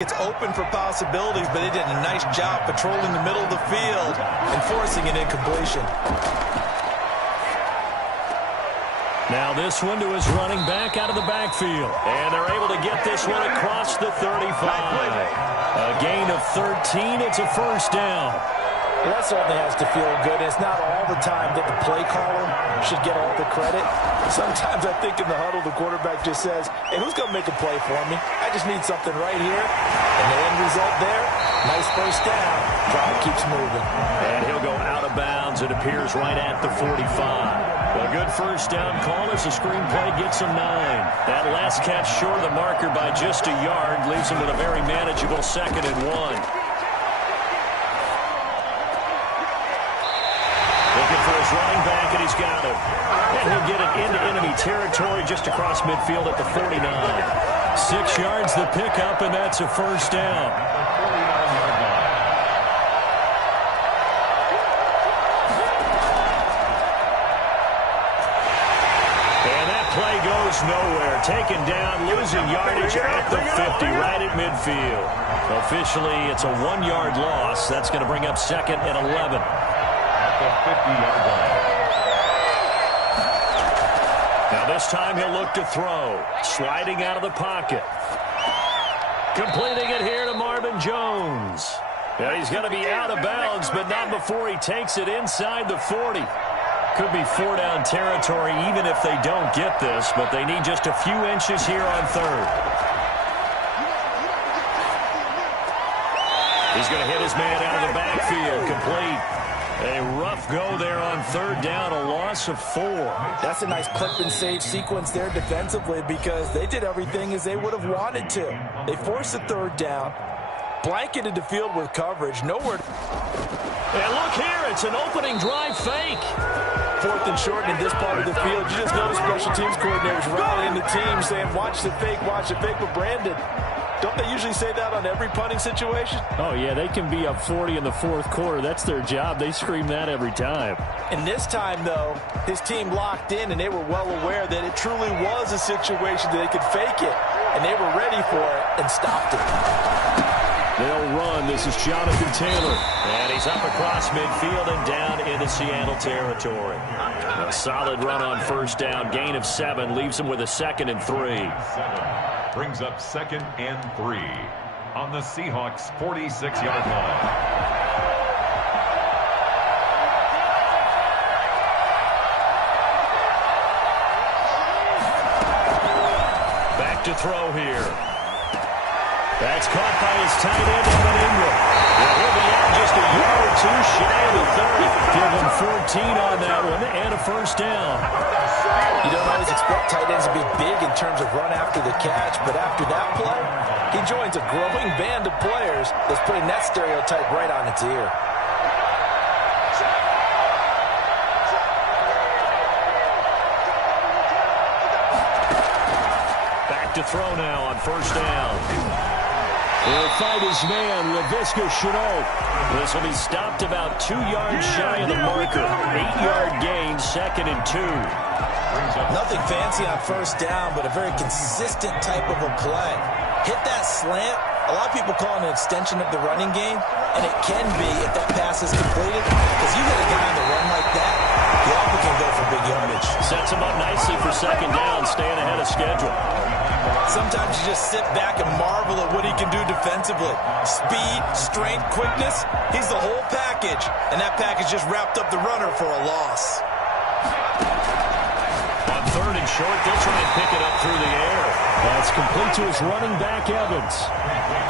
It's open for possibilities, but they did a nice job patrolling the middle of the field and forcing an incompletion. Now this one to his running back out of the backfield. And they're able to get this one across the 35. A gain of 13. It's a first down. Well, that certainly has to feel good. It's not all the time that the play caller should get all the credit. Sometimes I think in the huddle, the quarterback just says, hey, who's going to make a play for me? I just need something right here. And the end result there, nice first down. Drive keeps moving. And he'll go out of bounds. It appears right at the 45. A good first down call as the screenplay gets him 9. That last catch short of the marker by just a yard leaves him with a very manageable 2nd and 1. Looking for his running back, and he's got him. And he'll get it into enemy territory just across midfield at the 49. 6 yards the pickup, and that's a first down. And that play goes nowhere. Taken down, losing yardage at the 50, right at midfield. Officially, it's a 1-yard loss. That's going to bring up 2nd and 11. The 50-yard line. Now this time he'll look to throw. Sliding out of the pocket. Completing it here to Marvin Jones. Now he's going to be out of bounds, but not before he takes it inside the 40. Could be 4-down territory even if they don't get this, but they need just a few inches here on 3rd. He's going to hit his man out of the backfield. Complete. A rough go there on 3rd down, a loss of 4. That's a nice clip and save sequence there defensively because they did everything as they would have wanted to. They forced the 3rd down, blanketed the field with coverage, nowhere. And look here, it's an opening drive fake. 4th and short in this part of the field. You just notice special teams coordinators rallying the team saying, watch the fake, but Brandon, don't they usually say that on every punting situation? Oh, yeah, they can be up 40 in the 4th quarter. That's their job. They scream that every time. And this time, though, his team locked in, and they were well aware that it truly was a situation that they could fake it, and they were ready for it and stopped it. They'll run. This is Jonathan Taylor. And he's up across midfield and down into Seattle territory. A solid run on first down. Gain of 7 leaves him with a 2nd and 3. Brings up 2nd and 3 on the Seahawks' 46-yard line. Back to throw here. That's caught by his tight end, Evan Ingram. He'll be out just a yard or 2 shy of the 30. Give him 14 on that one and a first down. You don't always expect tight ends to be big in terms of run after the catch, but after that play, he joins a growing band of players that's putting that stereotype right on its ear. Back to throw now on first down. He'll fight his man, Laviska Shenault. This will be stopped about 2 yards shy of the marker. 8-yard gain, 2nd and 2. Nothing fancy on first down, but a very consistent type of a play. Hit that slant. A lot of people call it an extension of the running game, and it can be if that pass is completed, because you hit a guy on the run like that, he often can go for big yardage. Sets him up nicely for 2nd down, staying ahead of schedule. Sometimes you just sit back and marvel at what he can do defensively. Speed, strength, quickness, he's the whole package, and that package just wrapped up the runner for a loss. On 3rd and short, they'll try and pick it up through the air. That's complete to his running back, Evans.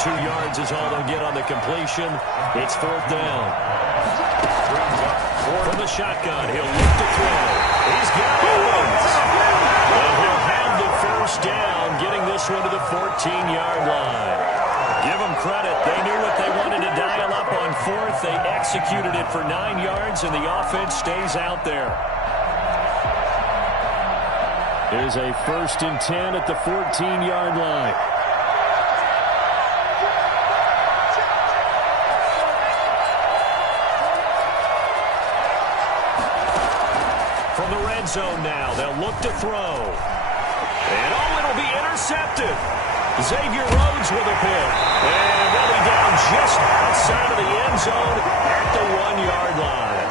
2 yards is all they'll get on the completion. It's 4th down. From the shotgun, he'll look to throw. He's got Evans. And he'll have the first down, getting this one to the 14-yard line. Give them credit. They knew what they wanted to dial up on 4th. They executed it for 9 yards, and the offense stays out there. There's a 1st and 10 at the 14-yard line. From the red zone now, they'll look to throw. And it'll be intercepted. Xavier Rhodes with a pick. And they'll be down just outside of the end zone at the 1-yard line.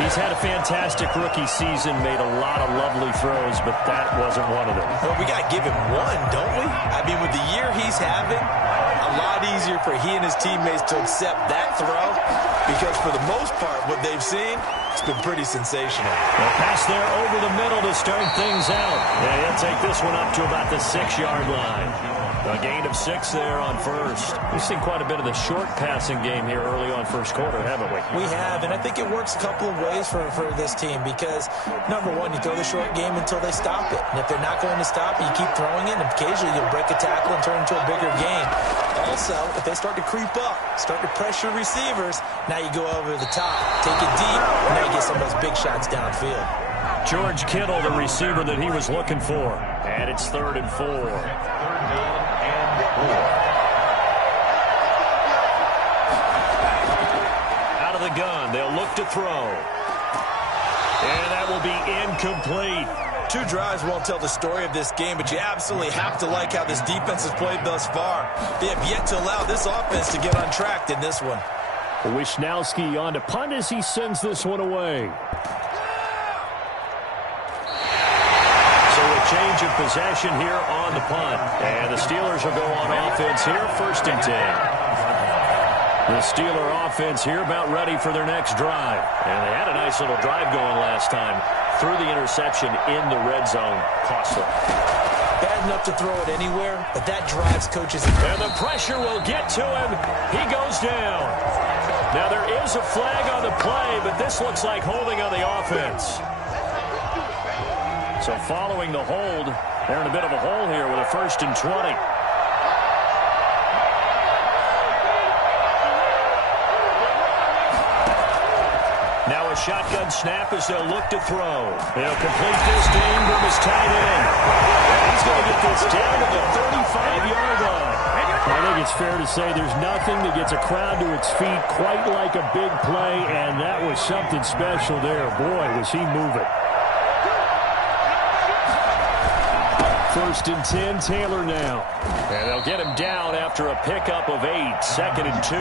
He's had a fantastic rookie season, made a lot of lovely throws, but that wasn't one of them. Well, we got to give him one, don't we? I mean, with the year he's having, a lot easier for he and his teammates to accept that throw because for the most part, what they've seen, it's been pretty sensational. A pass there over the middle to start things out. And he'll take this one up to about the 6-yard line. A gain of 6 there on first. We've seen quite a bit of the short passing game here early on first quarter, haven't we? We have, and I think it works a couple of ways for this team because, number one, you throw the short game until they stop it. And if they're not going to stop it, you keep throwing it, and occasionally you'll break a tackle and turn into a bigger game. Also, if they start to creep up, start to pressure receivers, now you go over the top, take it deep, and now you get some of those big shots downfield. George Kittle, the receiver that he was looking for. And it's 3rd and 4. Out of the gun, they'll look to throw. And that will be incomplete. 2 drives won't tell the story of this game, but you absolutely have to like how this defense has played thus far. They have yet to allow this offense to get untracked in this one. Wisnowski on to punt as he sends this one away. Change of possession here on the punt. And the Steelers will go on offense here, 1st and 10. The Steeler offense here about ready for their next drive. And they had a nice little drive going last time. Threw the interception in the red zone. Costly. Bad enough to throw it anywhere, but that drives coaches. And the pressure will get to him. He goes down. Now there is a flag on the play, but this looks like holding on the offense. So following the hold, they're in a bit of a hole here with a 1st and 20. Now a shotgun snap as they'll look to throw. They'll complete this to Ingram as tight end. He's going to get this down to the 35-yard line. I think it's fair to say there's nothing that gets a crowd to its feet quite like a big play, and that was something special there. Boy, was he moving. 1st and 10, Taylor now. And they'll get him down after a pickup of 8, 2nd and 2.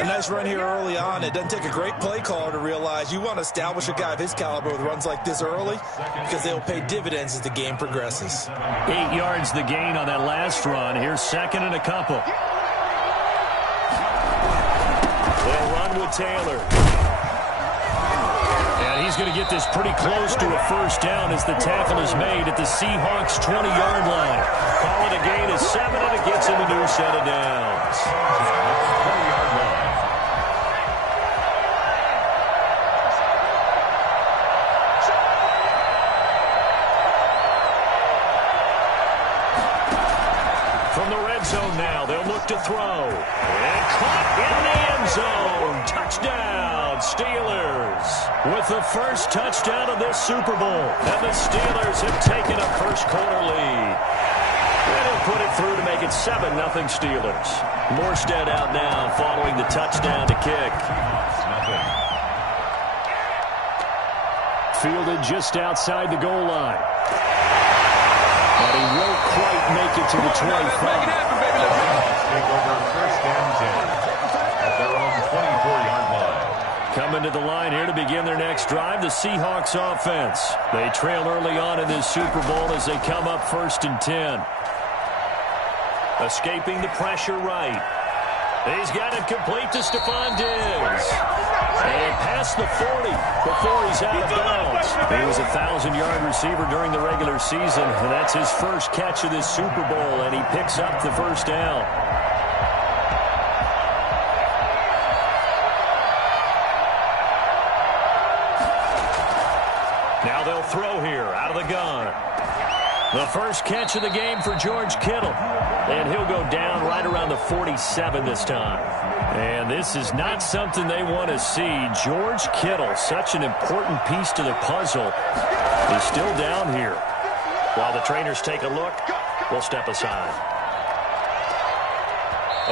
A nice run here early on. It doesn't take a great play caller to realize you want to establish a guy of his caliber with runs like this early because they'll pay dividends as the game progresses. 8 yards the gain on that last run. Here's 2nd and a couple. They'll run with Taylor. He's going to get this pretty close to a 1st down as the tackle is made at the Seahawks' 20-yard line. Call it a gain of 7, and it gets him a new set of downs. 20-yard line. From the red zone now, they'll look to throw. And caught in the end zone. Touchdown, Steelers. With the first touchdown of this Super Bowl. And the Steelers have taken a first quarter lead. And he'll put it through to make it 7-0 Steelers. Morstead out now following the touchdown to kick. Fielded just outside the goal line. But he won't quite make it to the 25. Take over 1st and 10 at their own 24-yard line. Coming to the line here to begin their next drive, the Seahawks offense. They trail early on in this Super Bowl as they come up 1st and 10. Escaping the pressure right. He's got it complete to Stephon Diggs. And past the 40 before he's out of bounds. He was a 1,000-yard receiver during the regular season, and that's his first catch of this Super Bowl, and he picks up the 1st down. Now they'll throw here out of the gun. The first catch of the game for George Kittle. And he'll go down right around the 47 this time. And this is not something they want to see. George Kittle, such an important piece to the puzzle, is still down here. While the trainers take a look, we'll step aside.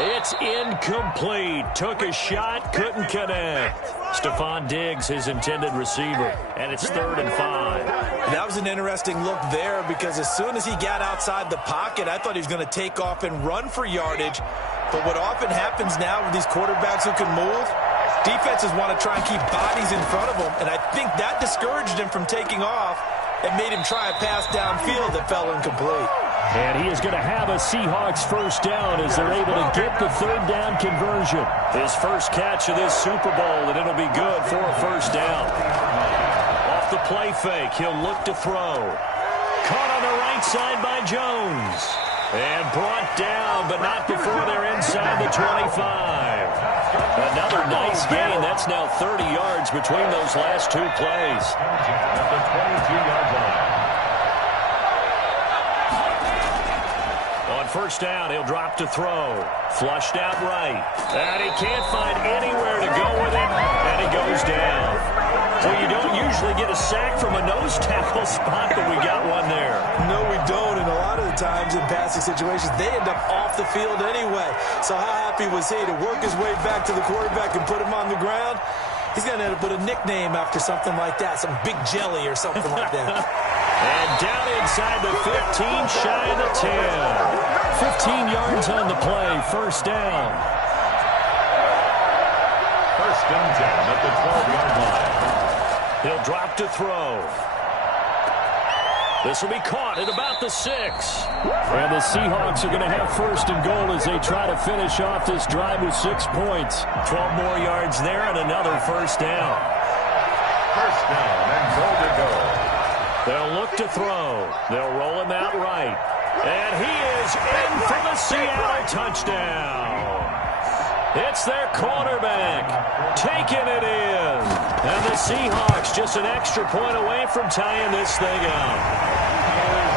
It's incomplete. Took a shot, couldn't connect. Stephon Diggs, his intended receiver, and it's 3rd and 5. That was an interesting look there because as soon as he got outside the pocket, I thought he was going to take off and run for yardage. But what often happens now with these quarterbacks who can move, defenses want to try and keep bodies in front of them, and I think that discouraged him from taking off and made him try a pass downfield that fell incomplete. And he is going to have a Seahawks first down as they're able to get the 3rd down conversion. His first catch of this Super Bowl, and it'll be good for a first down. Off the play fake, he'll look to throw. Caught on the right side by Jones. And brought down, but not before they're inside the 25. Another nice gain. That's now 30 yards between those last 2 plays. At the 22-yard line. On first down, he'll drop to throw. Flushed out right. And he can't find anywhere to go with it. And he goes down. Well, you don't usually get a sack from a nose tackle spot, but we got one there. No, we don't, and a lot of the times in passing situations, they end up off the field anyway. So how happy was he to work his way back to the quarterback and put him on the ground? He's going to end up with a nickname after something like that, some Big Jelly or something like that. And down inside the 15, shy of the 10. 15 yards on the play, first down. 1st and 10 at the 12-yard line. He'll drop to throw. This will be caught at about the 6. And the Seahawks are going to have 1st and goal as they try to finish off this drive with 6 points. 12 more yards there and another first down. 1st down and goal to go. They'll look to throw. They'll roll him out right. And he is in for the Seattle touchdown. It's their quarterback taking it in. And the Seahawks just an extra point away from tying this thing up.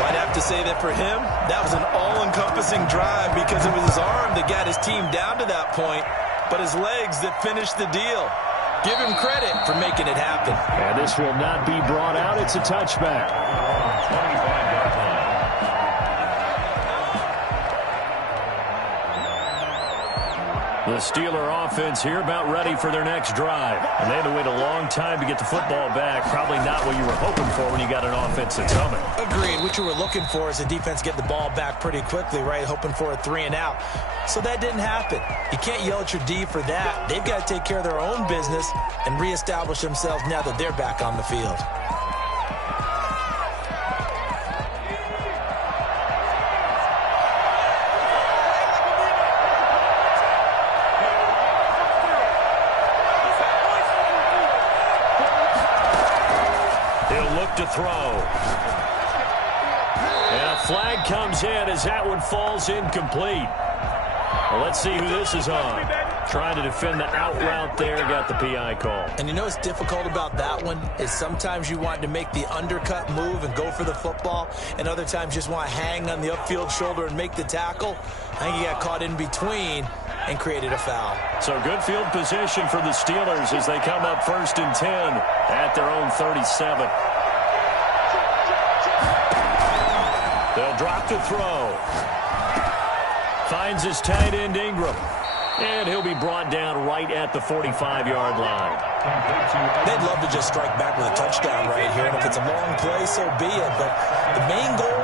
I'd have to say that for him, that was an all-encompassing drive because it was his arm that got his team down to that point, but his legs that finished the deal. Give him credit for making it happen. And this will not be brought out. It's a touchback. 25-yard line. The Steeler offense here about ready for their next drive. And they had to wait a long time to get the football back. Probably not what you were hoping for when you got an offense that's humming. Agreed. What you were looking for is the defense get the ball back pretty quickly, right? Hoping for a 3 and out. So that didn't happen. You can't yell at your D for that. They've got to take care of their own business and reestablish themselves now that they're back on the field. To throw. And a flag comes in as that one falls incomplete. Well, let's see who this is on. Trying to defend the out route there, got the PI call. And you know what's difficult about that one is sometimes you want to make the undercut move and go for the football, and other times just want to hang on the upfield shoulder and make the tackle. I think he got caught in between and created a foul. So good field position for the Steelers as they come up 1st and 10 at their own 37. They'll drop to throw. Finds his tight end Ingram. And he'll be brought down right at the 45-yard line. They'd love to just strike back with a touchdown right here. And if it's a long play, so be it. But the main goal,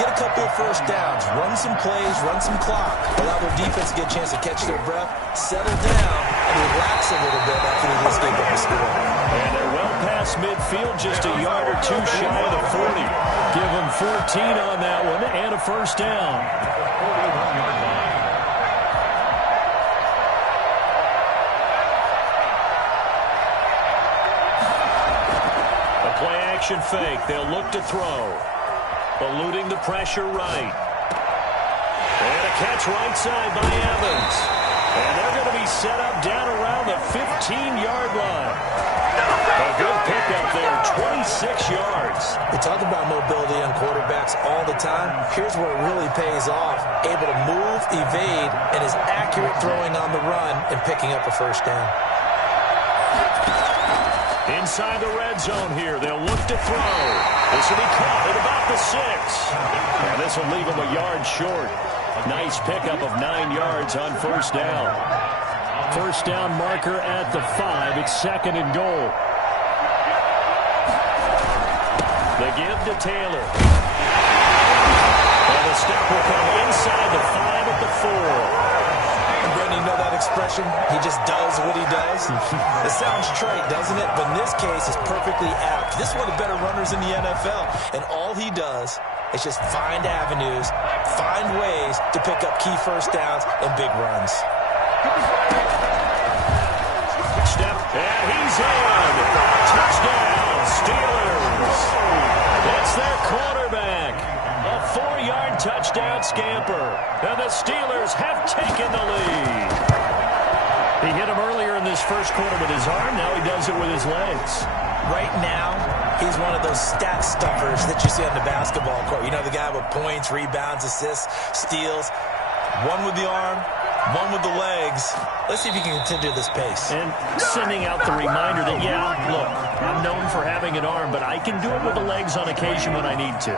get a couple of first downs, run some plays, run some clock, allow their defense to get a chance to catch their breath, settle down, and relax a little bit after they just gave up a score. And they're well past midfield, just a yard or two shy of the 40. Give them 14 on that one and a first down. A play-action fake. They'll look to throw. Eluding the pressure right. And a catch right side by Evans. And they're going to be set up down around the 15-yard line. A good pickup there, 26 yards. We talk about mobility on quarterbacks all the time. Here's where it really pays off. Able to move, evade, and is accurate throwing on the run and picking up a first down. Inside the red zone here, they'll look to throw. This will be caught at about the 6. And this will leave them a yard short. Nice pickup of 9 yards on first down. First down marker at the 5. It's 2nd and goal. The give to Taylor. And the step will come inside the 5 at the 4. And Brendan, you know that expression? He just does what he does. It sounds trite, doesn't it? But in this case, it's perfectly apt. This is one of the better runners in the NFL. And all he does is just find avenues, find ways to pick up key first downs and big runs. Step, and he's in. Touchdown, Steelers. It's their quarterback. A 4-yard touchdown scamper. And the Steelers have taken the lead. He hit him earlier in this first quarter with his arm. Now he does it with his legs. Right now, he's one of those stat stuffers that you see on the basketball court. You know, the guy with points, rebounds, assists, steals. One with the arm, one with the legs. Let's see if he can continue this pace. And sending out the reminder that, yeah, look, I'm known for having an arm, but I can do it with the legs on occasion when I need to.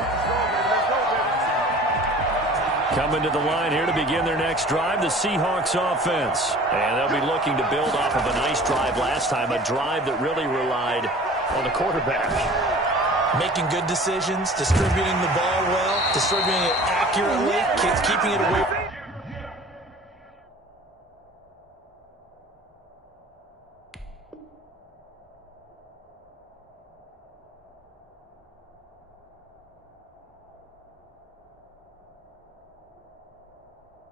Coming to the line here to begin their next drive, the Seahawks offense. And they'll be looking to build off of a nice drive last time, a drive that really relied on the quarterback. Making good decisions, distributing the ball well, distributing it accurately, keeping it away.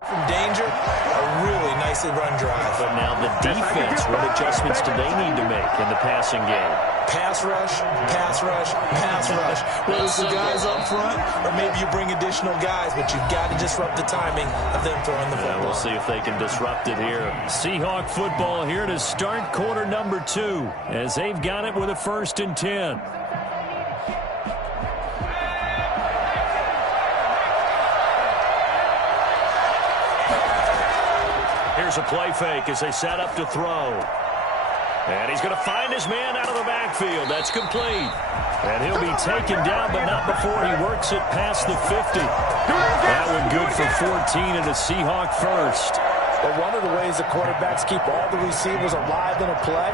From danger, a really nicely run drive. But now the defense, what adjustments do they need to make in the passing game? Pass rush, pass rush, pass rush. Whether it's the guys up front or maybe you bring additional guys, but you've got to disrupt the timing of them throwing the football. We'll see if they can disrupt it here. Seahawk football here to start quarter number 2 as they've got it with a 1st and 10. Here's a play fake as they set up to throw. And he's going to find his man out of the backfield. That's complete. And he'll be taken down, but not before he works it past the 50. That one good for 14 and a Seahawk first. But one of the ways the quarterbacks keep all the receivers alive in a play,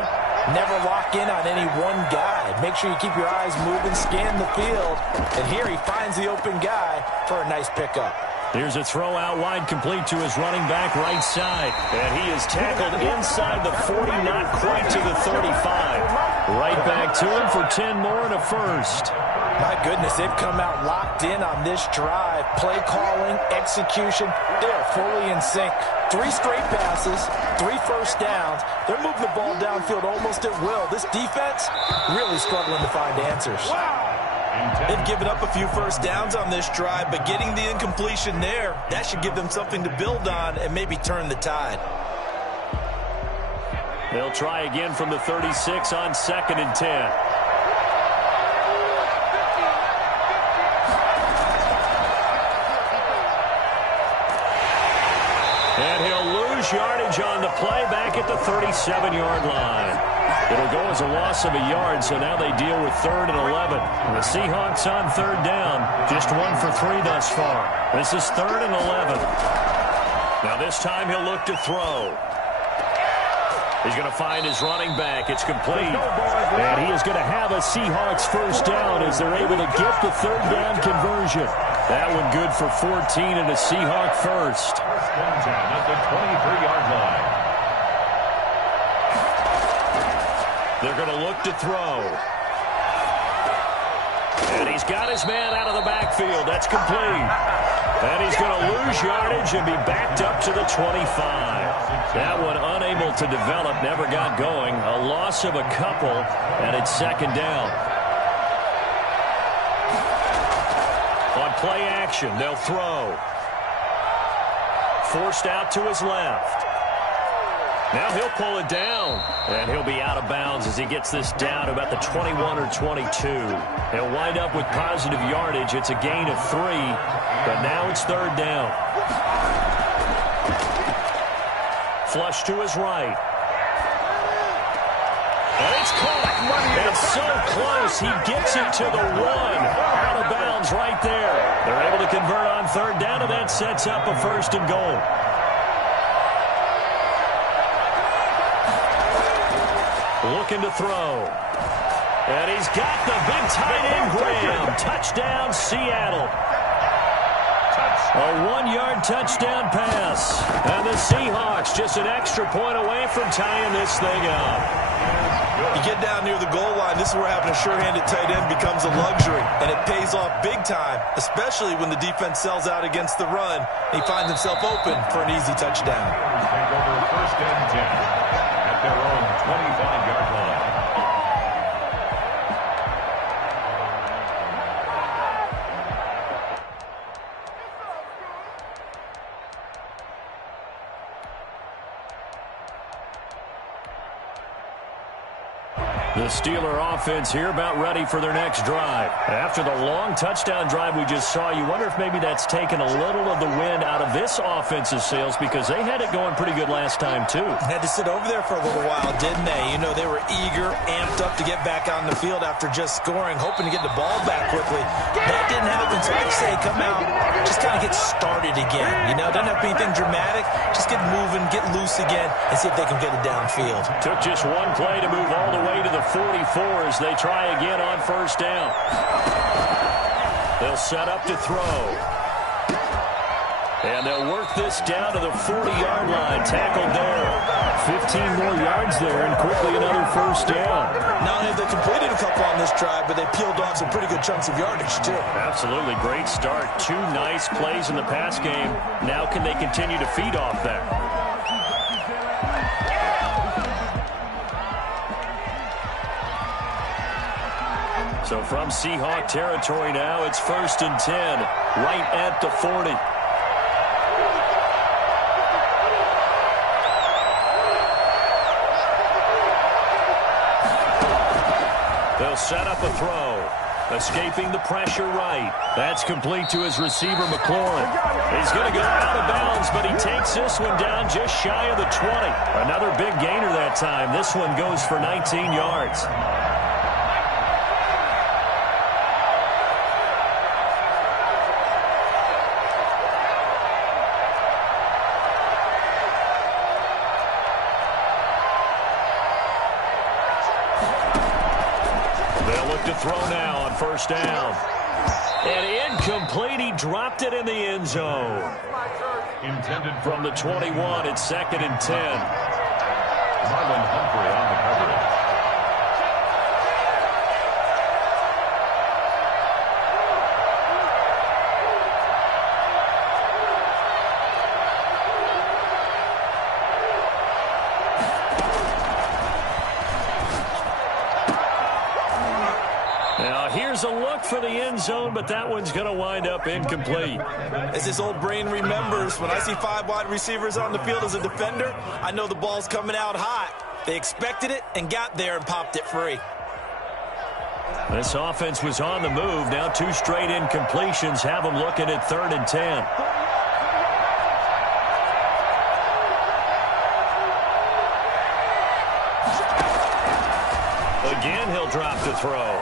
never lock in on any one guy. Make sure you keep your eyes moving, scan the field. And here he finds the open guy for a nice pickup. Here's a throw out wide complete to his running back right side. And he is tackled inside the 40, not quite to the 35. Right back to him for 10 more and a first. My goodness, they've come out locked in on this drive. Play calling, execution, they're fully in sync. 3 straight passes, 3 first downs. They're moving the ball downfield almost at will. This defense really struggling to find answers. They've given up a few first downs on this drive, but getting the incompletion there, that should give them something to build on and maybe turn the tide. They'll try again from the 36 on 2nd and 10. And he'll lose yardage on the play back at the 37-yard line. It'll go as a loss of a yard, so now they deal with 3rd and 11. And the Seahawks on 3rd down, just 1 for 3 thus far. This is 3rd and 11. Now this time he'll look to throw. He's going to find his running back. It's complete. And he is going to have a Seahawks first down as they're able to get the 3rd down conversion. That one good for 14 and a Seahawk first. At the 23-yard line. They're going to look to throw. And he's got his man out of the backfield. That's complete. And he's going to lose yardage and be backed up to the 25. That one unable to develop, never got going. A loss of a couple, and it's 2nd down. On play action, they'll throw. Forced out to his left. Now he'll pull it down, and he'll be out of bounds as he gets this down to about the 21 or 22. He'll wind up with positive yardage. It's a gain of 3, but now it's 3rd down. Flush to his right. And it's caught. And so close. He gets it to the 1. Out of bounds right there. They're able to convert on third down, and that sets up a 1st and goal. Looking to throw. And he's got the big tight end, Graham. Touchdown, Seattle. A 1-yard touchdown pass. And the Seahawks just an extra point away from tying this thing up. You get down near the goal line, this is where having a sure-handed tight end becomes a luxury. And it pays off big time, especially when the defense sells out against the run. He finds himself open for an easy touchdown. Take over 1st and 10 at their own 25-yard line. The Steeler offense here about ready for their next drive. After the long touchdown drive we just saw, you wonder if maybe that's taken a little of the wind out of this offense's sails because they had it going pretty good last time too. Had to sit over there for a little while, didn't they? You know, they were eager, amped up to get back out on the field after just scoring, hoping to get the ball back quickly. That didn't happen, so I'd say come out, just kind of get started again. You know, doesn't have to be anything dramatic. Just get moving, get loose again, and see if they can get it downfield. Took just one play to move all the way to the 44 as they try again on 1st down. They'll set up to throw. And they'll work this down to the 40-yard line. Tackled there. 15 more yards there and quickly another 1st down. Not only have they completed a couple on this drive, but they peeled off some pretty good chunks of yardage too. Absolutely. Great start. 2 nice plays in the pass game. Now can they continue to feed off that? So from Seahawk territory now, it's 1st and 10, right at the 40. They'll set up a throw. Escaping the pressure right. That's complete to his receiver, McLaurin. He's going to go out of bounds, but he takes this one down just shy of the 20. Another big gainer that time. This one goes for 19 yards. To throw now on 1st down. And incomplete. He dropped it in the end zone. Intended from the 21. It's 2nd and 10. Marlon Humphrey on the coverage. Here's a look for the end zone, but that one's going to wind up incomplete. As his old brain remembers, when I see 5 wide receivers on the field as a defender, I know the ball's coming out hot. They expected it and got there and popped it free. This offense was on the move. Now 2 straight incompletions have them looking at 3rd and 10. Again, he'll drop to throw.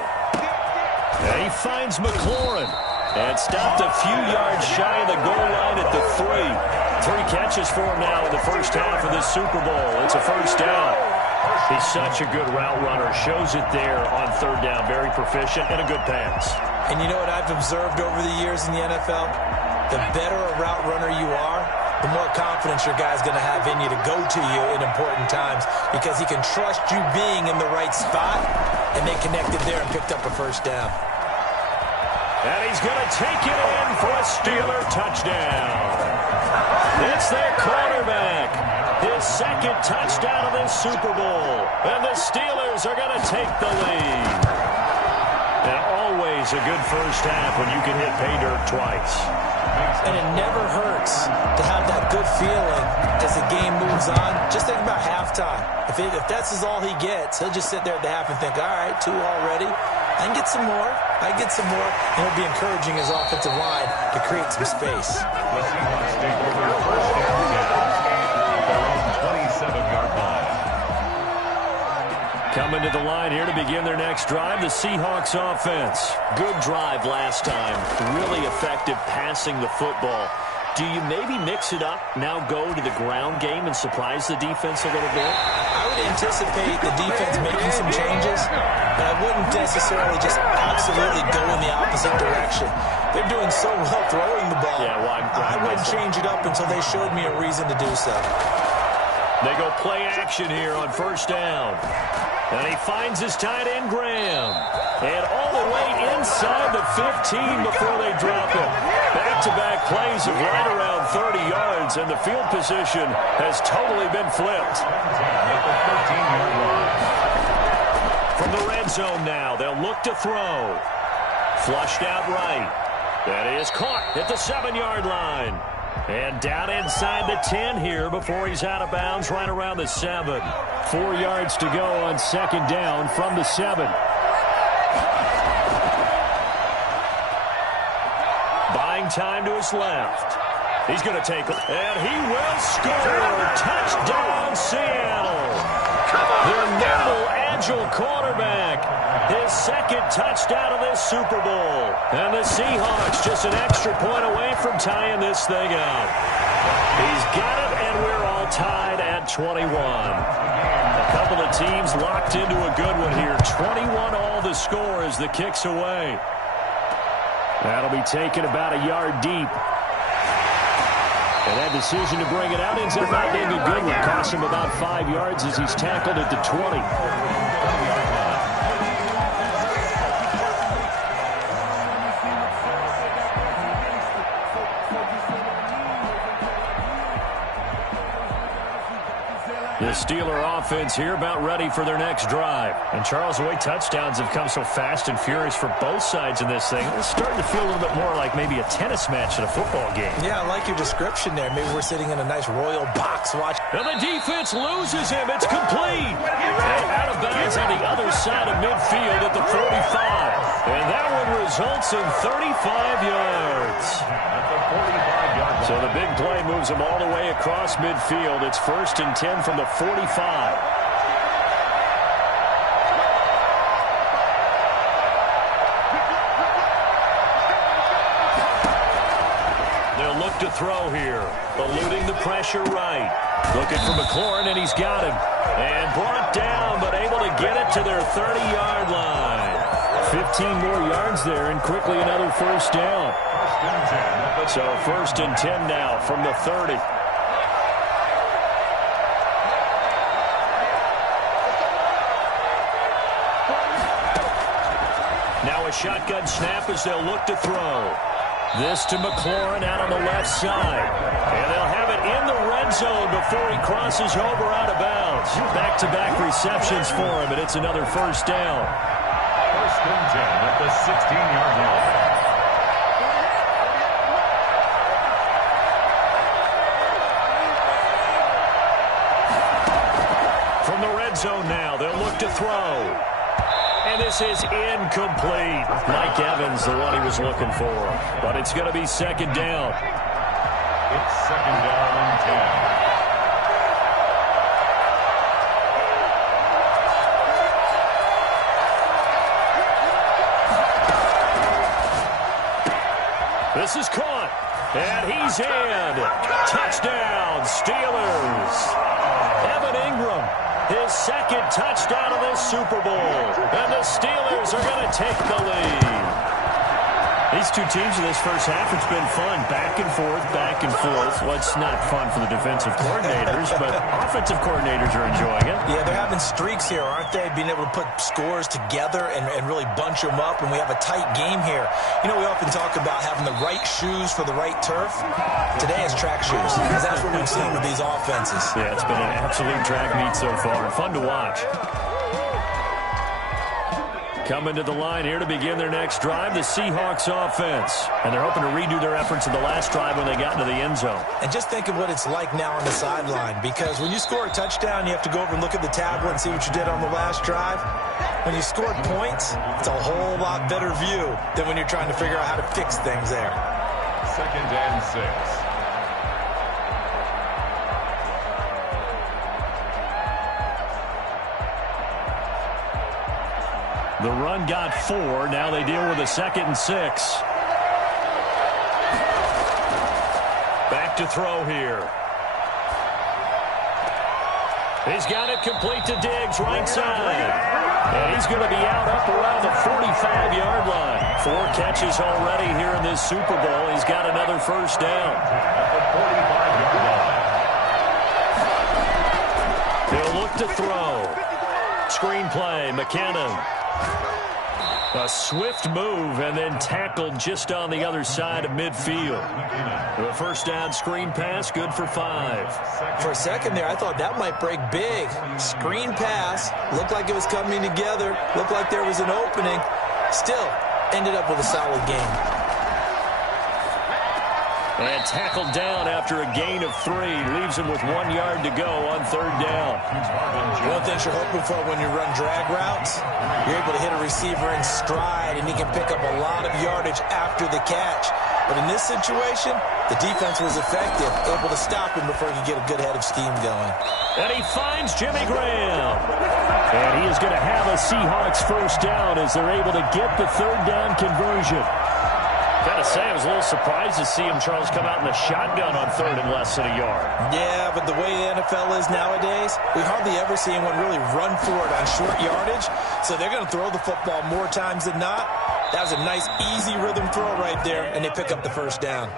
And he finds McLaurin. And stopped a few yards shy of the goal line at the 3. 3 catches for him now in the first half of this Super Bowl. It's a 1st down. He's such a good route runner. Shows it there on 3rd down. Very proficient and a good pass. And you know what I've observed over the years in the NFL? The better a route runner you are, the more confidence your guy's going to have in you to go to you in important times because he can trust you being in the right spot, and they connected there and picked up a 1st down. And he's going to take it in for a Steeler touchdown. It's their quarterback. His 2nd touchdown of this Super Bowl. And the Steelers are going to take the lead. And always a good first half when you can hit pay dirt twice. And it never hurts to have that good feeling as the game moves on. Just think about halftime. If that's all he gets, he'll just sit there at the half and think, all right, 2 already. I can get some more. I can get some more. And he'll be encouraging his offensive line to create some space. The Seahawks take over 1st and 10 at their own 27-yard line. Coming to the line here to begin their next drive, the Seahawks offense. Good drive last time. Really effective passing the football. Do you maybe mix it up, now go to the ground game and surprise the defense a little bit? I would anticipate the defense making some changes, but I wouldn't necessarily just absolutely go in the opposite direction. They're doing so well throwing the ball. Yeah, well, I wouldn't change it up until they showed me a reason to do so. They go play action here on first down. And he finds his tight end, Graham. And all the way inside the 15 before they drop him. Back-to-back plays of right around 30 yards, and the field position has totally been flipped. From the red zone now, they'll look to throw. Flushed out right. That is caught at the 7-yard line. And down inside the 10 here before he's out of bounds right around the 7. 4 yards to go on second down from the 7. Buying time to his left. He's going to take it, and he will score. Touchdown, Seattle. Their nimble, agile quarterback. His second touchdown of this Super Bowl. And the Seahawks just an extra point away from tying this thing up. He's got it, and we're all tied at 21. A couple of teams locked into a good one here. 21 all the score as the kick's away. That'll be taken about a yard deep. And that decision to bring it out ends up not being a good one. Costs him about 5 yards as he's tackled at the 20. The Steeler offense here about ready for their next drive. And Charles, the way touchdowns have come so fast and furious for both sides in this thing, it's starting to feel a little bit more like maybe a tennis match at a football game. Yeah, I like your description there. Maybe we're sitting in a nice royal box watch. And the defense loses him. It's complete. And out of bounds on the other side of midfield at the 45. And that one results in 35 yards. So the big play moves him all the way across midfield. It's 1st and 10 from the 45. They'll look to throw here. Eluding the pressure right. Looking for McLaurin, and he's got him. And brought down, but able to get it to their 30-yard line. 15 more yards there, and quickly another first down. So 1st and 10 now from the 30. Now a shotgun snap as they'll look to throw. This to McLaurin out on the left side. And they'll have it in the red zone before he crosses over out of bounds. Back-to-back receptions for him, and it's another first down. 1st and 10 at the 16-yard line. From the red zone now, they'll look to throw. And this is incomplete. Mike Evans, the one he was looking for. But it's going to be second down. It's 2nd down and 10. This is caught. And he's in. Touchdown, Steelers. Evan Ingram, his second touchdown of this Super Bowl. And the Steelers are going to take the lead. These two teams in this first half, it's been fun. Back and forth, back and forth. Well, it's not fun for the defensive coordinators, but offensive coordinators are enjoying it. Yeah, they're having streaks here, aren't they? Being able to put scores together and really bunch them up, and we have a tight game here. You know, we often talk about having the right shoes for the right turf. Today is track shoes, because that's what we've seen with these offenses. Yeah, it's been an absolute track meet so far. Fun to watch. Coming to the line here to begin their next drive, the Seahawks offense. And they're hoping to redo their efforts in the last drive when they got into the end zone. And just think of what it's like now on the sideline, because when you score a touchdown, you have to go over and look at the tablet and see what you did on the last drive. When you score points, it's a whole lot better view than when you're trying to figure out how to fix things there. 2nd and 6. The run got 4. Now they deal with a 2nd and 6. Back to throw here. He's got it complete to Diggs, right side. And he's going to be out up around the 45-yard line. 4 catches already here in this Super Bowl. He's got another first down. He'll look to throw. Screen play, McKinnon. A swift move and then tackled just on the other side of midfield. The first down screen pass, good for 5. For a second there, I thought that might break big. Screen pass, looked like it was coming together, looked like there was an opening. Still, ended up with a solid game. And tackled down after a gain of 3. Leaves him with 1 yard to go on 3rd down. One of the things you're hoping for when you run drag routes, you're able to hit a receiver in stride, and he can pick up a lot of yardage after the catch. But in this situation, the defense was effective, able to stop him before he could get a good head of steam going. And he finds Jimmy Graham. And he is going to have a Seahawks first down as they're able to get the 3rd down conversion. Gotta say, I was a little surprised to see him, Charles, come out in the shotgun on 3rd and less than a yard. Yeah, but the way the NFL is nowadays, we hardly ever see anyone really run for it on short yardage. So they're going to throw the football more times than not. That was a nice, easy rhythm throw right there, and they pick up the first down.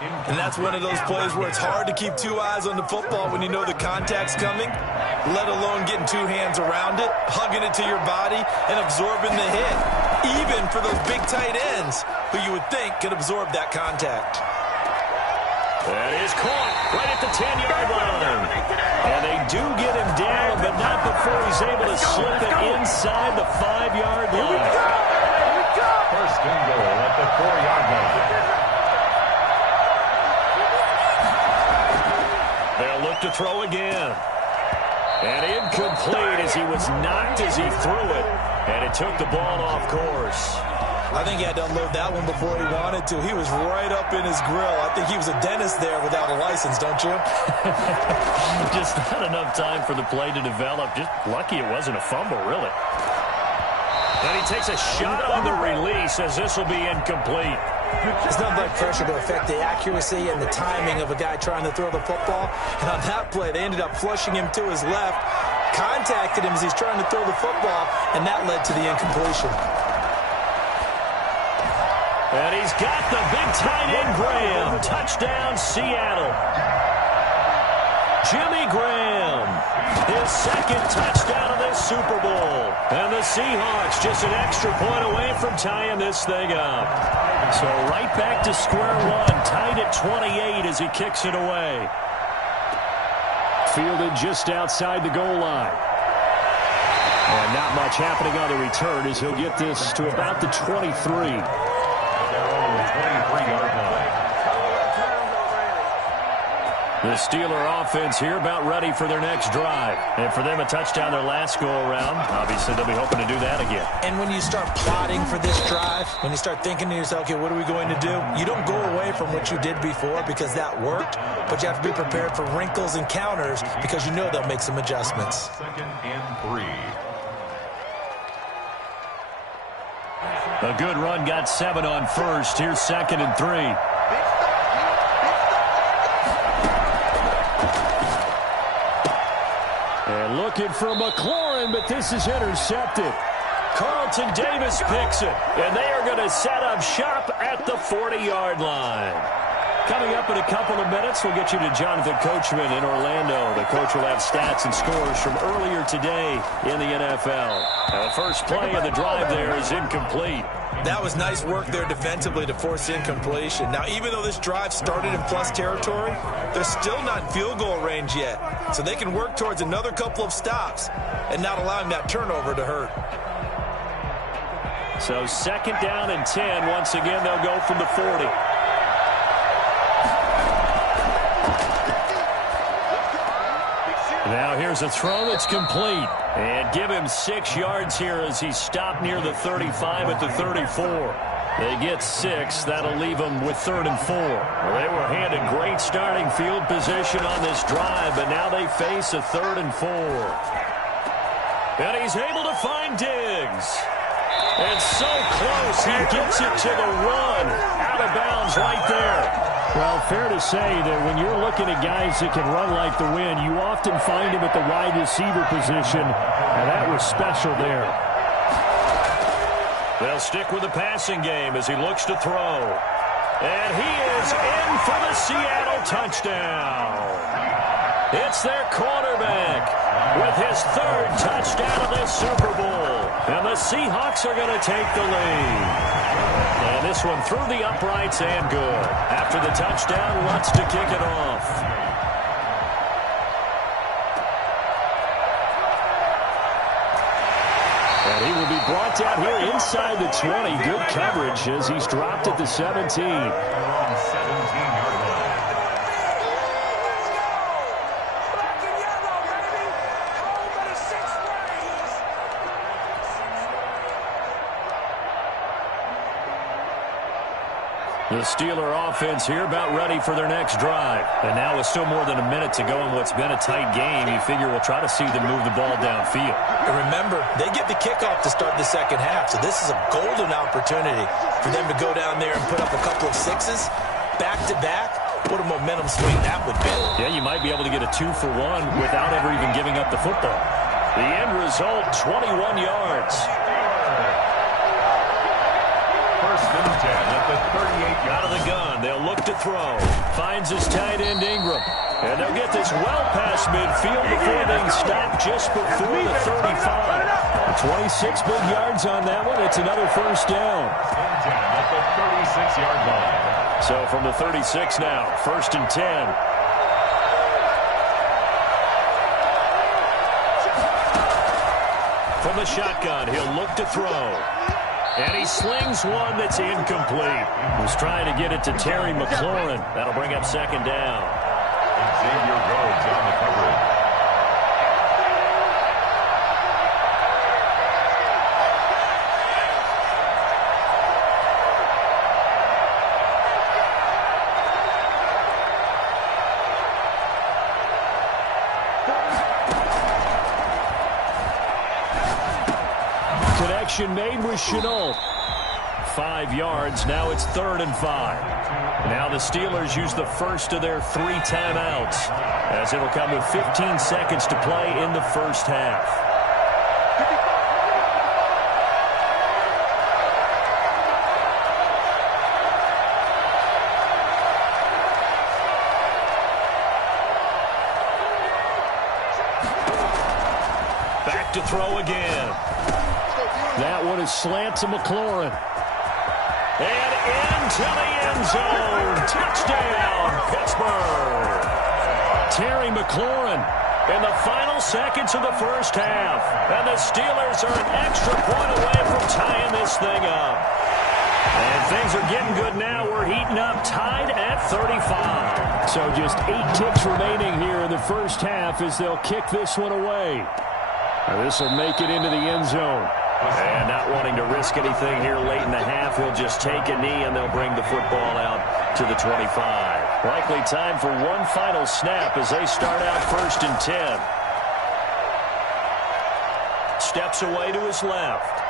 And that's one of those plays where it's hard to keep 2 eyes on the football when you know the contact's coming, let alone getting 2 hands around it, hugging it to your body, and absorbing the hit. Even for those big tight ends who you would think could absorb that contact. That is caught right at the 10-yard line. And they do get him down, but not before he's able to slip it inside the 5-yard line. First and goal at the 4-yard line. They'll look to throw again. And incomplete as he was knocked as he threw it. And it took the ball off course. I think he had to unload that one before he wanted to. He was right up in his grill. I think he was a dentist there without a license, don't you? Just not enough time for the play to develop. Just lucky it wasn't a fumble, really. And he takes a shot on the release as this will be incomplete. It's not like pressure to affect the accuracy and the timing of a guy trying to throw the football. And on that play, they ended up flushing him to his left, contacted him as he's trying to throw the football, and that led to the incompletion. And he's got the big tight end, Graham. Touchdown, Seattle. Jimmy Graham, his 2nd touchdown of this Super Bowl. And the Seahawks just an extra point away from tying this thing up. So right back to square one, tied at 28 as he kicks it away. Fielded just outside the goal line. And not much happening on the return as he'll get this to about the 23. The Steeler offense here about ready for their next drive. And for them, a touchdown their last go-around. Obviously, they'll be hoping to do that again. And when you start plotting for this drive, when you start thinking to yourself, okay, what are we going to do? You don't go away from what you did before because that worked, but you have to be prepared for wrinkles and counters because you know they'll make some adjustments. 2nd and 3. A good run got 7 on first. Here's 2nd and 3. And looking for McLaurin, but this is intercepted. Carlton Davis picks it, and they are going to set up shop at the 40-yard line. Coming up in a couple of minutes, we'll get you to Jonathan Coachman in Orlando. The coach will have stats and scores from earlier today in the NFL. Now, the first play of the drive there is incomplete. That was nice work there defensively to force incompletion. Now, even though this drive started in plus territory, they're still not in field goal range yet. So they can work towards another couple of stops and not allowing that turnover to hurt. So 2nd down and 10. Once again, they'll go from the 40. Now here's a throw that's complete. And give him 6 yards here as he stopped near the 35 at the 34. They get 6. That'll leave them with 3rd and 4. Well, they were handed great starting field position on this drive, but now they face a 3rd and 4. And he's able to find Diggs. And so close, he gets it to the one. Out of bounds right there. Well, fair to say that when you're looking at guys that can run like the wind, you often find him at the wide receiver position, and that was special there. They'll stick with the passing game as he looks to throw. And he is in for the Seattle touchdown. It's their quarterback with his third touchdown of this Super Bowl. And the Seahawks are going to take the lead. And this one through the uprights and good. After the touchdown, wants to kick it off. And he will be brought down here inside the 20. Good coverage as he's dropped at the 17. The Steeler offense here about ready for their next drive. And now with still more than a minute to go in what's been a tight game, you figure we'll try to see them move the ball downfield. And remember, they get the kickoff to start the second half, so this is a golden opportunity for them to go down there and put up a couple of sixes back-to-back. What a momentum swing that would be. Yeah, you might be able to get a 2-for-1 without ever even giving up the football. The end result, 21 yards. First and 10 at the 38. Out of the gun, they'll look to throw. Finds his tight end Ingram. And they'll get this well past midfield before being stopped just before the 35. 26 big yards on that one. It's another first down. 10 at the 36-yard line. So from the 36 now, first and 10. From the shotgun, he'll look to throw. And he slings one that's incomplete. He's trying to get it to Terry McLaurin. That'll bring up second down. Xavier Rhodes on the coverage. Connection made with Chenault. 5 yards. Now it's 3rd and 5. Now the Steelers use the first of their 3 timeouts, as it'll come with 15 seconds to play in the first half. Back to throw again. That one is slant to McLaurin. And into the end zone. Touchdown, Pittsburgh. Terry McLaurin in the final seconds of the first half. And the Steelers are an extra point away from tying this thing up. And things are getting good now. We're heating up, tied at 35. So just 8 ticks remaining here in the first half as they'll kick this one away. This will make it into the end zone. And not wanting to risk anything here late in the half, he'll just take a knee and they'll bring the football out to the 25. Likely time for one final snap as they start out first and 10. Steps away to his left.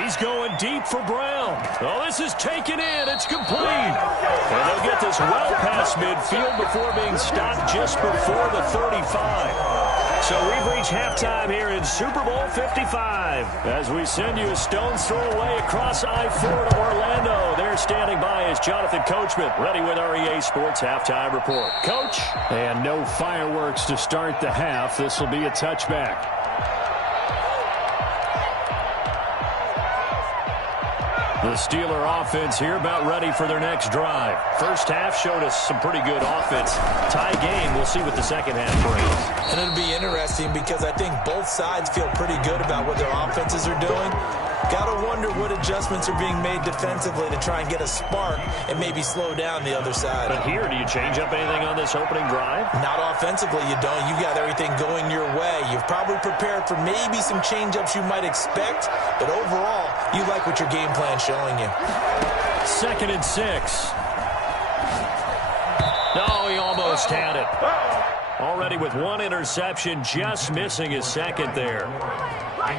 He's going deep for Brown. Oh, this is taken in. It's complete. And they'll get this well past midfield before being stopped just before the 35. So we've reached halftime here in Super Bowl 55. As we send you a stone's throw away across I-4 to Orlando. There standing by is Jonathan Coachman, ready with REA Sports Halftime Report. Coach? And no fireworks to start the half. This will be a touchback. The Steeler offense here about ready for their next drive. First half showed us some pretty good offense. Tie game, we'll see what the second half brings. And it'll be interesting because I think both sides feel pretty good about what their offenses are doing. Got to wonder what adjustments are being made defensively to try and get a spark and maybe slow down the other side. But here, do you change up anything on this opening drive? Not offensively, you don't. You got everything going your way. You've probably prepared for maybe some change-ups you might expect, but overall, you like what your game plan's showing you. 2nd and 6. No, he almost had it. Already with one interception, just missing his second there.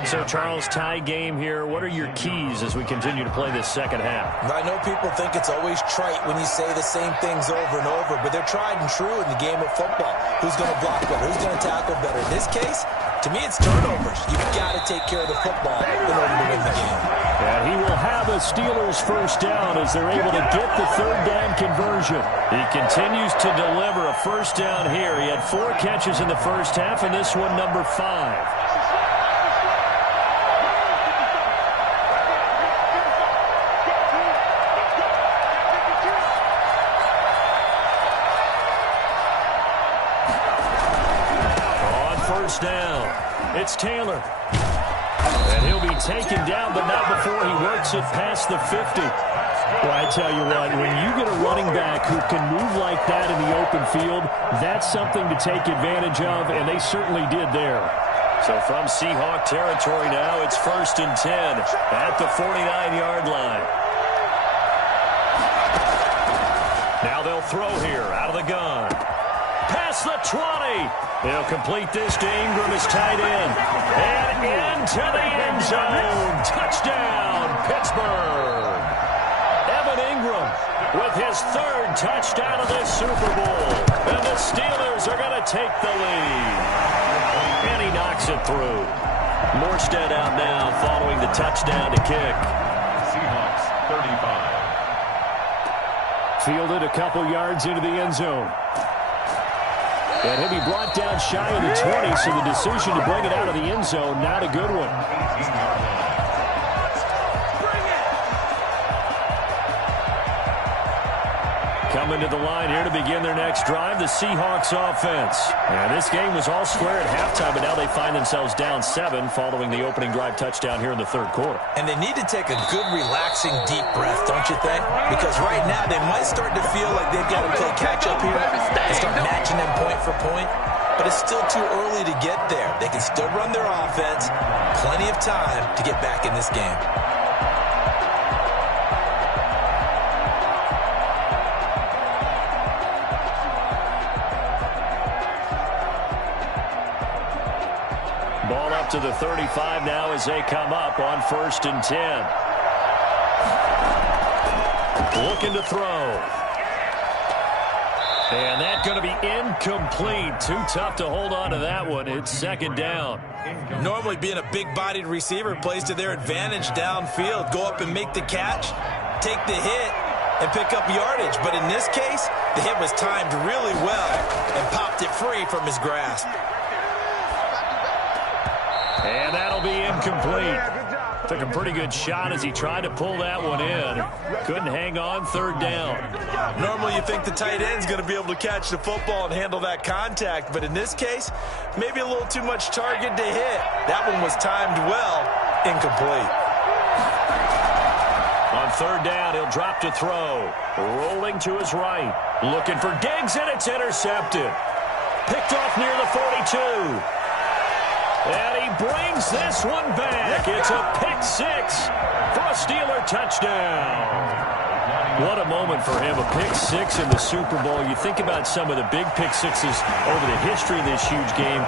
So, Charles, tie game here. What are your keys as we continue to play this second half? I know people think it's always trite when you say the same things over and over, but they're tried and true in the game of football. Who's going to block better? Who's going to tackle better? In this case, to me, it's turnovers. You've got to take care of the football in order to win the game. And he will have a Steelers first down as they're able to get the third down conversion. He continues to deliver a first down here. He had 4 catches in the first half, and this one number 5. Down. It's Taylor. And he'll be taken down, but not before he works it past the 50. Well, I tell you what, when you get a running back who can move like that in the open field, that's something to take advantage of, and they certainly did there. So from Seahawk territory now, it's 1st and 10 at the 49-yard line. Now they'll throw here out of the gun. Past the 20. They'll complete this to Ingram as tight end. And into the end zone. Touchdown, Pittsburgh. Evan Ingram with his 3rd touchdown of this Super Bowl. And the Steelers are going to take the lead. And he knocks it through. Morstead out now following the touchdown to kick. Seahawks 35. Fielded a couple yards into the end zone. And he'll be brought down shy of the 20, so the decision to bring it out of the end zone, not a good one. Coming to the line here to begin their next drive, the Seahawks offense. And this game was all square at halftime, but now they find themselves down 7 following the opening drive touchdown here in the 3rd quarter. And they need to take a good, relaxing, deep breath, don't you think? Because right now they might start to feel like they've got to play catch-up here and start matching them point for point. But it's still too early to get there. They can still run their offense. Plenty of time to get back in this game. Ball up to the 35 now as they come up on 1st and 10. Looking to throw. And that's going to be incomplete. Too tough to hold on to that one. It's 2nd down. Normally being a big-bodied receiver plays to their advantage downfield. Go up and make the catch, take the hit, and pick up yardage. But in this case, the hit was timed really well and popped it free from his grasp. And that'll be incomplete. Took a pretty good shot as he tried to pull that one in. Couldn't hang on, 3rd down. Normally you think the tight end's going to be able to catch the football and handle that contact, but in this case, maybe a little too much target to hit. That one was timed well, incomplete. On 3rd down, he'll drop to throw. Rolling to his right. Looking for Diggs, and it's intercepted. Picked off near the 42. And he brings this one back. It's a pick-6 for a Steeler touchdown. What a moment for him, a pick-6 in the Super Bowl. You think about some of the big pick-6s over the history of this huge game.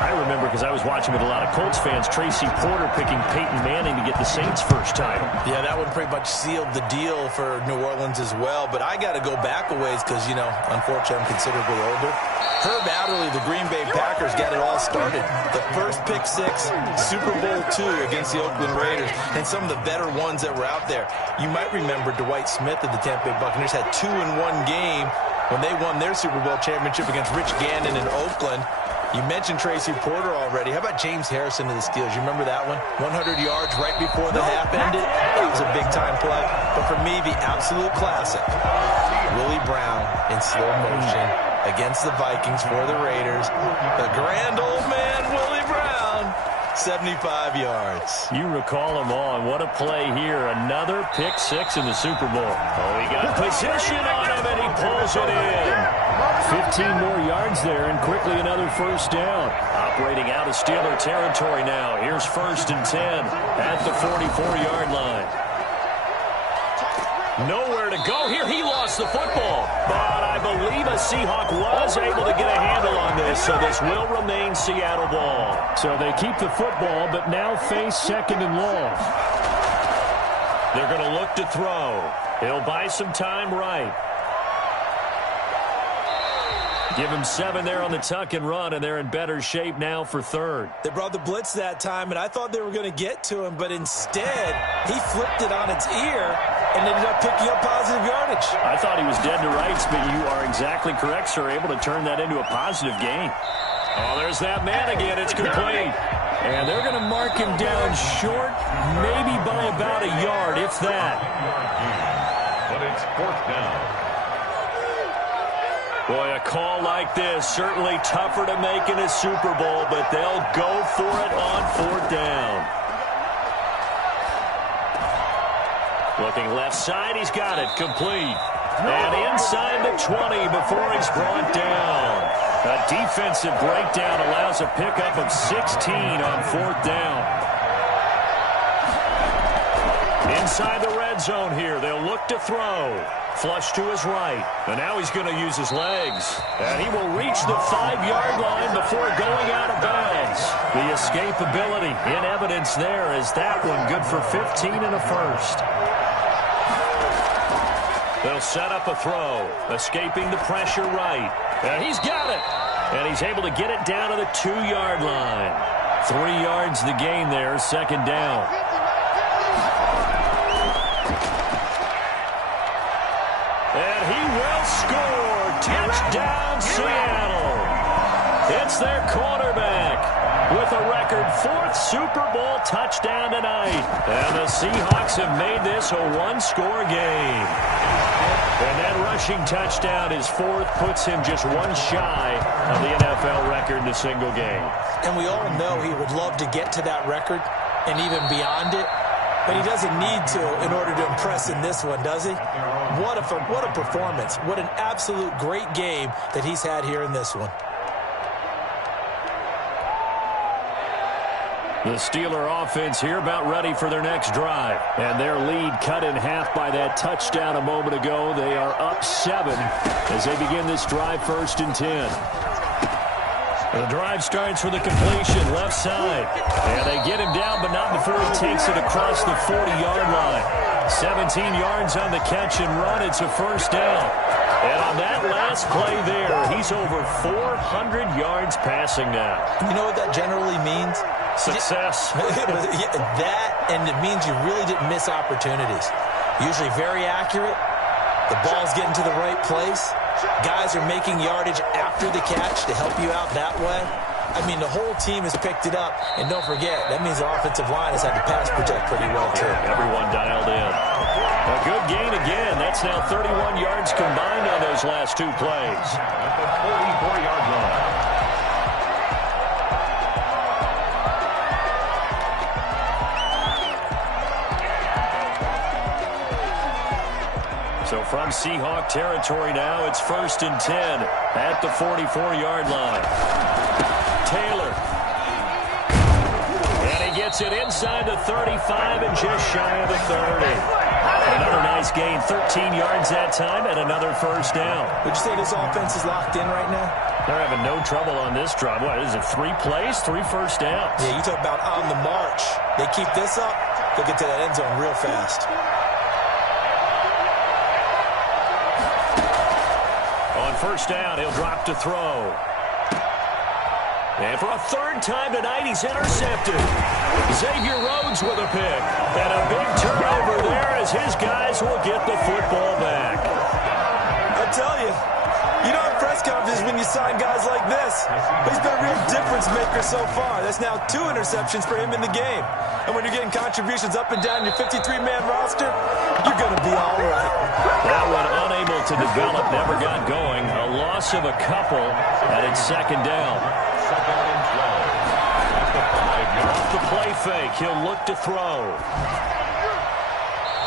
I remember, because I was watching with a lot of Colts fans, Tracy Porter picking Peyton Manning to get the Saints' first title. Yeah, that one pretty much sealed the deal for New Orleans as well. But I got to go back a ways because, you know, unfortunately I'm considerably older. Herb Adderley, the Green Bay Packers, got it all started. The first pick-6, Super Bowl II against the Oakland Raiders, and some of the better ones that were out there. You might remember Dwight Smith of the Tampa Bay Buccaneers had 2 in one game when they won their Super Bowl championship against Rich Gannon in Oakland. You mentioned Tracy Porter already. How about James Harrison of the Steelers? You remember that one? 100 yards right before the half ended. That was a big-time play. But for me, the absolute classic, Willie Brown in slow motion against the Vikings for the Raiders. The grand old man, Willie Brown, 75 yards. You recall them all, and what a play here. Another pick-6 in the Super Bowl. Oh, he got position on him, and he pulls it in. 15 more yards there, and quickly another first down. Operating out of Steeler territory now. Here's 1st and 10 at the 44-yard line. Nowhere to go here. He lost the football. But I believe a Seahawk was able to get a handle on this. so this will remain Seattle ball. So they keep the football, but now face second and long. They're going to look to throw. He'll buy some time right. Give him 7 there on the tuck and run, and they're in better shape now for third. They brought the blitz that time, and I thought they were going to get to him, but instead, he flipped it on its ear and ended up picking up positive yardage. I thought he was dead to rights, but you are exactly correct, sir, able to turn that into a positive gain. Oh, there's that man again. It's complete. And they're going to mark him down short, maybe by about a yard, if that. But it's 4th down. Boy, a call like this, certainly tougher to make in a Super Bowl, but they'll go for it on 4th down. Looking left side, he's got it, complete. And inside the 20 before he's brought down. A defensive breakdown allows a pickup of 16 on 4th down. Inside the red zone here, they'll look to throw. Flush to his right, and now he's going to use his legs. And he will reach the 5-yard line before going out of bounds. The escapability in evidence there as that one good for 15 and a first. They'll set up a throw, escaping the pressure right. And he's got it. And he's able to get it down to the 2-yard line. 3 yards the gain there, 2nd down. And he will score. Touchdown, Seattle. It's their quarterback with a record 4th Super Bowl touchdown tonight. And the Seahawks have made this a 1-score game. And that rushing touchdown, his 4th, puts him just 1 shy of the NFL record in a single game. And we all know he would love to get to that record and even beyond it. But he doesn't need to in order to impress in this one, does he? What a performance. What an absolute great game that he's had here in this one. The Steeler offense here about ready for their next drive. And their lead cut in half by that touchdown a moment ago. They are up 7 as they begin this drive 1st and 10. The drive starts with a completion left side. And they get him down, but not before he takes it across the 40-yard line. 17 yards on the catch and run. It's a 1st down. And on that last play there, he's over 400 yards passing now. You know what that generally means? Success. That, and it means you really didn't miss opportunities. Usually very accurate. The ball's getting to the right place. Guys are making yardage after the catch to help you out that way. I mean, the whole team has picked it up. And don't forget, that means the offensive line has had to pass protect pretty well, too. Everyone dialed in. A good gain again. That's now 31 yards combined on those last 2 plays. At the 44-yard line. So from Seahawk territory now, it's 1st and 10 at the 44-yard line. Taylor. And he gets it inside the 35 and just shy of the 30. Another nice gain, 13 yards that time, and another 1st down. Would you say this offense is locked in right now? They're having no trouble on this drive. What is it, 3 plays, 3 1st downs? Yeah, you talk about on the march. They keep this up, they'll get to that end zone real fast. On 1st down, he'll drop to throw. And for a 3rd time tonight, he's intercepted. Xavier Rhodes with a pick. And a big turnover there as his guys will get the football back. I tell you, you don't have press conferences when you sign guys like this. He's been a real difference maker so far. That's now 2 interceptions for him in the game. And when you're getting contributions up and down your 53-man roster, you're going to be all right. That one unable to develop, never got going. A loss of a couple, and it's 2nd down. 2nd and 12. At the 5-yard line. Off the play fake, he'll look to throw.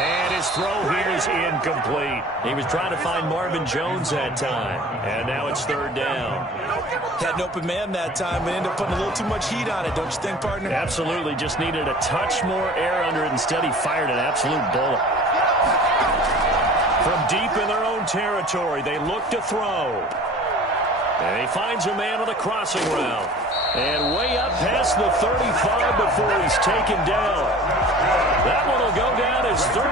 And his throw here is incomplete. He was trying to find Marvin Jones that time. And now it's 3rd down. Had an open man that time, but ended up putting a little too much heat on it, don't you think, partner? Absolutely. Just needed a touch more air under it. Instead, he fired an absolute bullet. From deep in their own territory, they look to throw. And he finds a man on the crossing route. And way up past the 35 before he's taken down. That one will go down as 33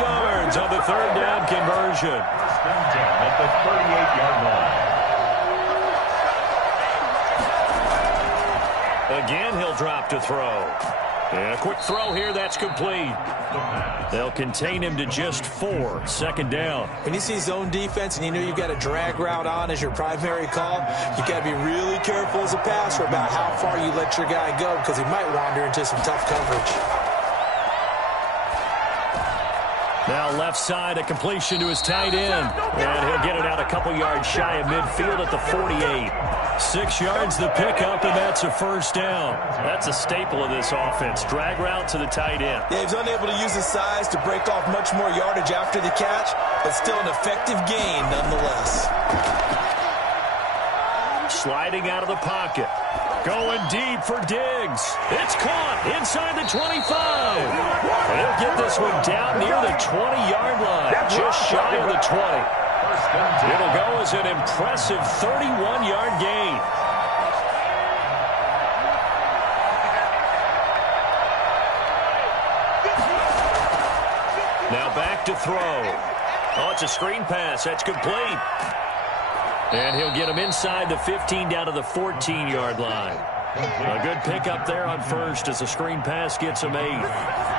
yards on the third down conversion. First and 10 at the 38-yard line. Again, he'll drop to throw. And a quick throw here, that's complete. They'll contain him to just 4. Second down. When you see zone defense and you know you've got a drag route on as your primary call, you've got to be really careful as a passer about how far you let your guy go because he might wander into some tough coverage. Now left side, a completion to his tight end. And he'll get it out a couple yards shy of midfield at the 48. 6 yards the pickup, and that's a first down. That's a staple of this offense. Drag route to the tight end. Yeah, he's unable to use his size to break off much more yardage after the catch, but still an effective gain nonetheless. Sliding out of the pocket. Going deep for Diggs. It's caught inside the 25. He'll get this one down near the 20-yard line, just shy of the 20. It'll go as an impressive 31-yard gain. Now back to throw. Oh, it's a screen pass. That's complete. And he'll get him inside the 15 down to the 14-yard line. A good pickup there on first as the screen pass gets him 8.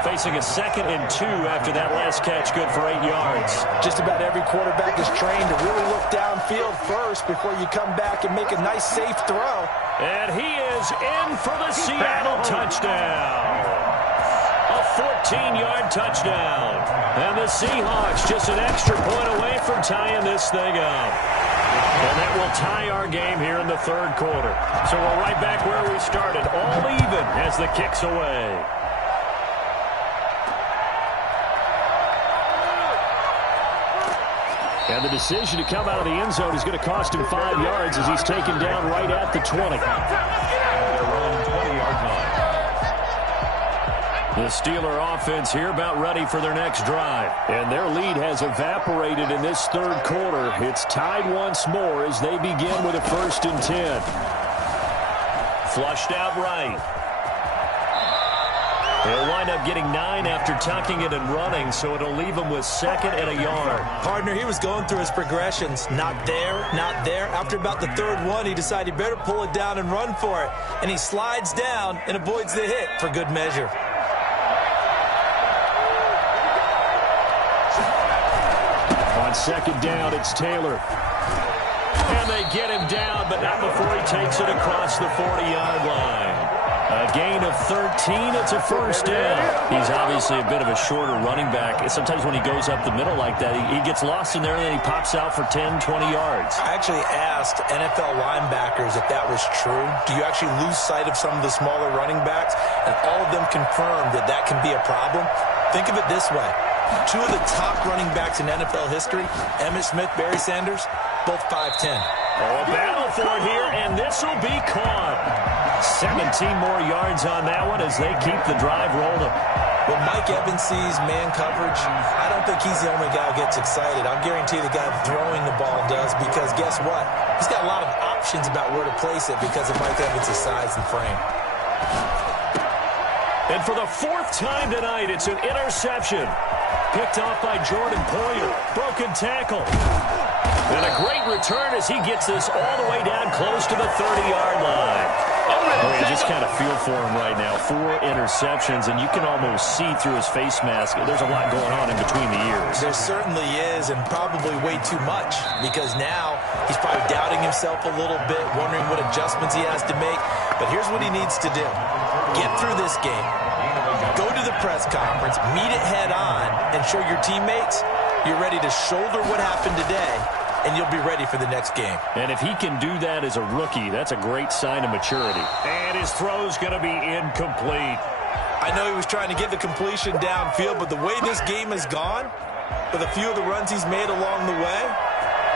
Facing a 2nd and 2 after that last catch, good for 8 yards. Just about every quarterback is trained to really look downfield first before you come back and make a nice, safe throw. And he is in for the Seattle touchdown. A 14-yard touchdown. And the Seahawks just an extra point away from tying this thing up. And that will tie our game here in the third quarter. So we're right back where we started, all even as the kick's away. And the decision to come out of the end zone is going to cost him 5 yards as he's taken down right at the 20. The Steeler offense here about ready for their next drive. And their lead has evaporated in this third quarter. It's tied once more as they begin with a 1st and 10. Flushed out right. They'll wind up getting 9 after tucking it and running, so it'll leave him with 2nd and a yard. Partner, he was going through his progressions. Not there, not there. After about the 3rd one, he decided he better pull it down and run for it. And he slides down and avoids the hit for good measure. On 2nd down, it's Taylor. And they get him down, but not before he takes it across the 40-yard line. A gain of 13. It's a first down. He's obviously a bit of a shorter running back. Sometimes when he goes up the middle like that, he gets lost in there, and then he pops out for 10, 20 yards. I actually asked NFL linebackers if that was true. Do you actually lose sight of some of the smaller running backs? And all of them confirmed that that can be a problem. Think of it this way. 2 of the top running backs in NFL history, Emmitt Smith, Barry Sanders, both 5'10". Oh, a battle for it here, and this will be caught. 17 more yards on that one as they keep the drive rolling. When Mike Evans sees man coverage, I don't think he's the only guy who gets excited. I'll guarantee the guy throwing the ball does, because guess what? He's got a lot of options about where to place it because of Mike Evans' size and frame. And for the 4th time tonight, it's an interception. Picked off by Jordan Poyer. Broken tackle. And a great return as he gets this all the way down close to the 30-yard line. Oh, you just kind of feel for him right now. 4 interceptions, and you can almost see through his face mask. There's a lot going on in between the ears. There certainly is, and probably way too much, because now he's probably doubting himself a little bit, wondering what adjustments he has to make. But here's what he needs to do. Get through this game. Go to the press conference, meet it head on, and show your teammates you're ready to shoulder what happened today, and you'll be ready for the next game. And if he can do that as a rookie, that's a great sign of maturity. And his throw's going to be incomplete. I know he was trying to get the completion downfield, but the way this game has gone, with a few of the runs he's made along the way,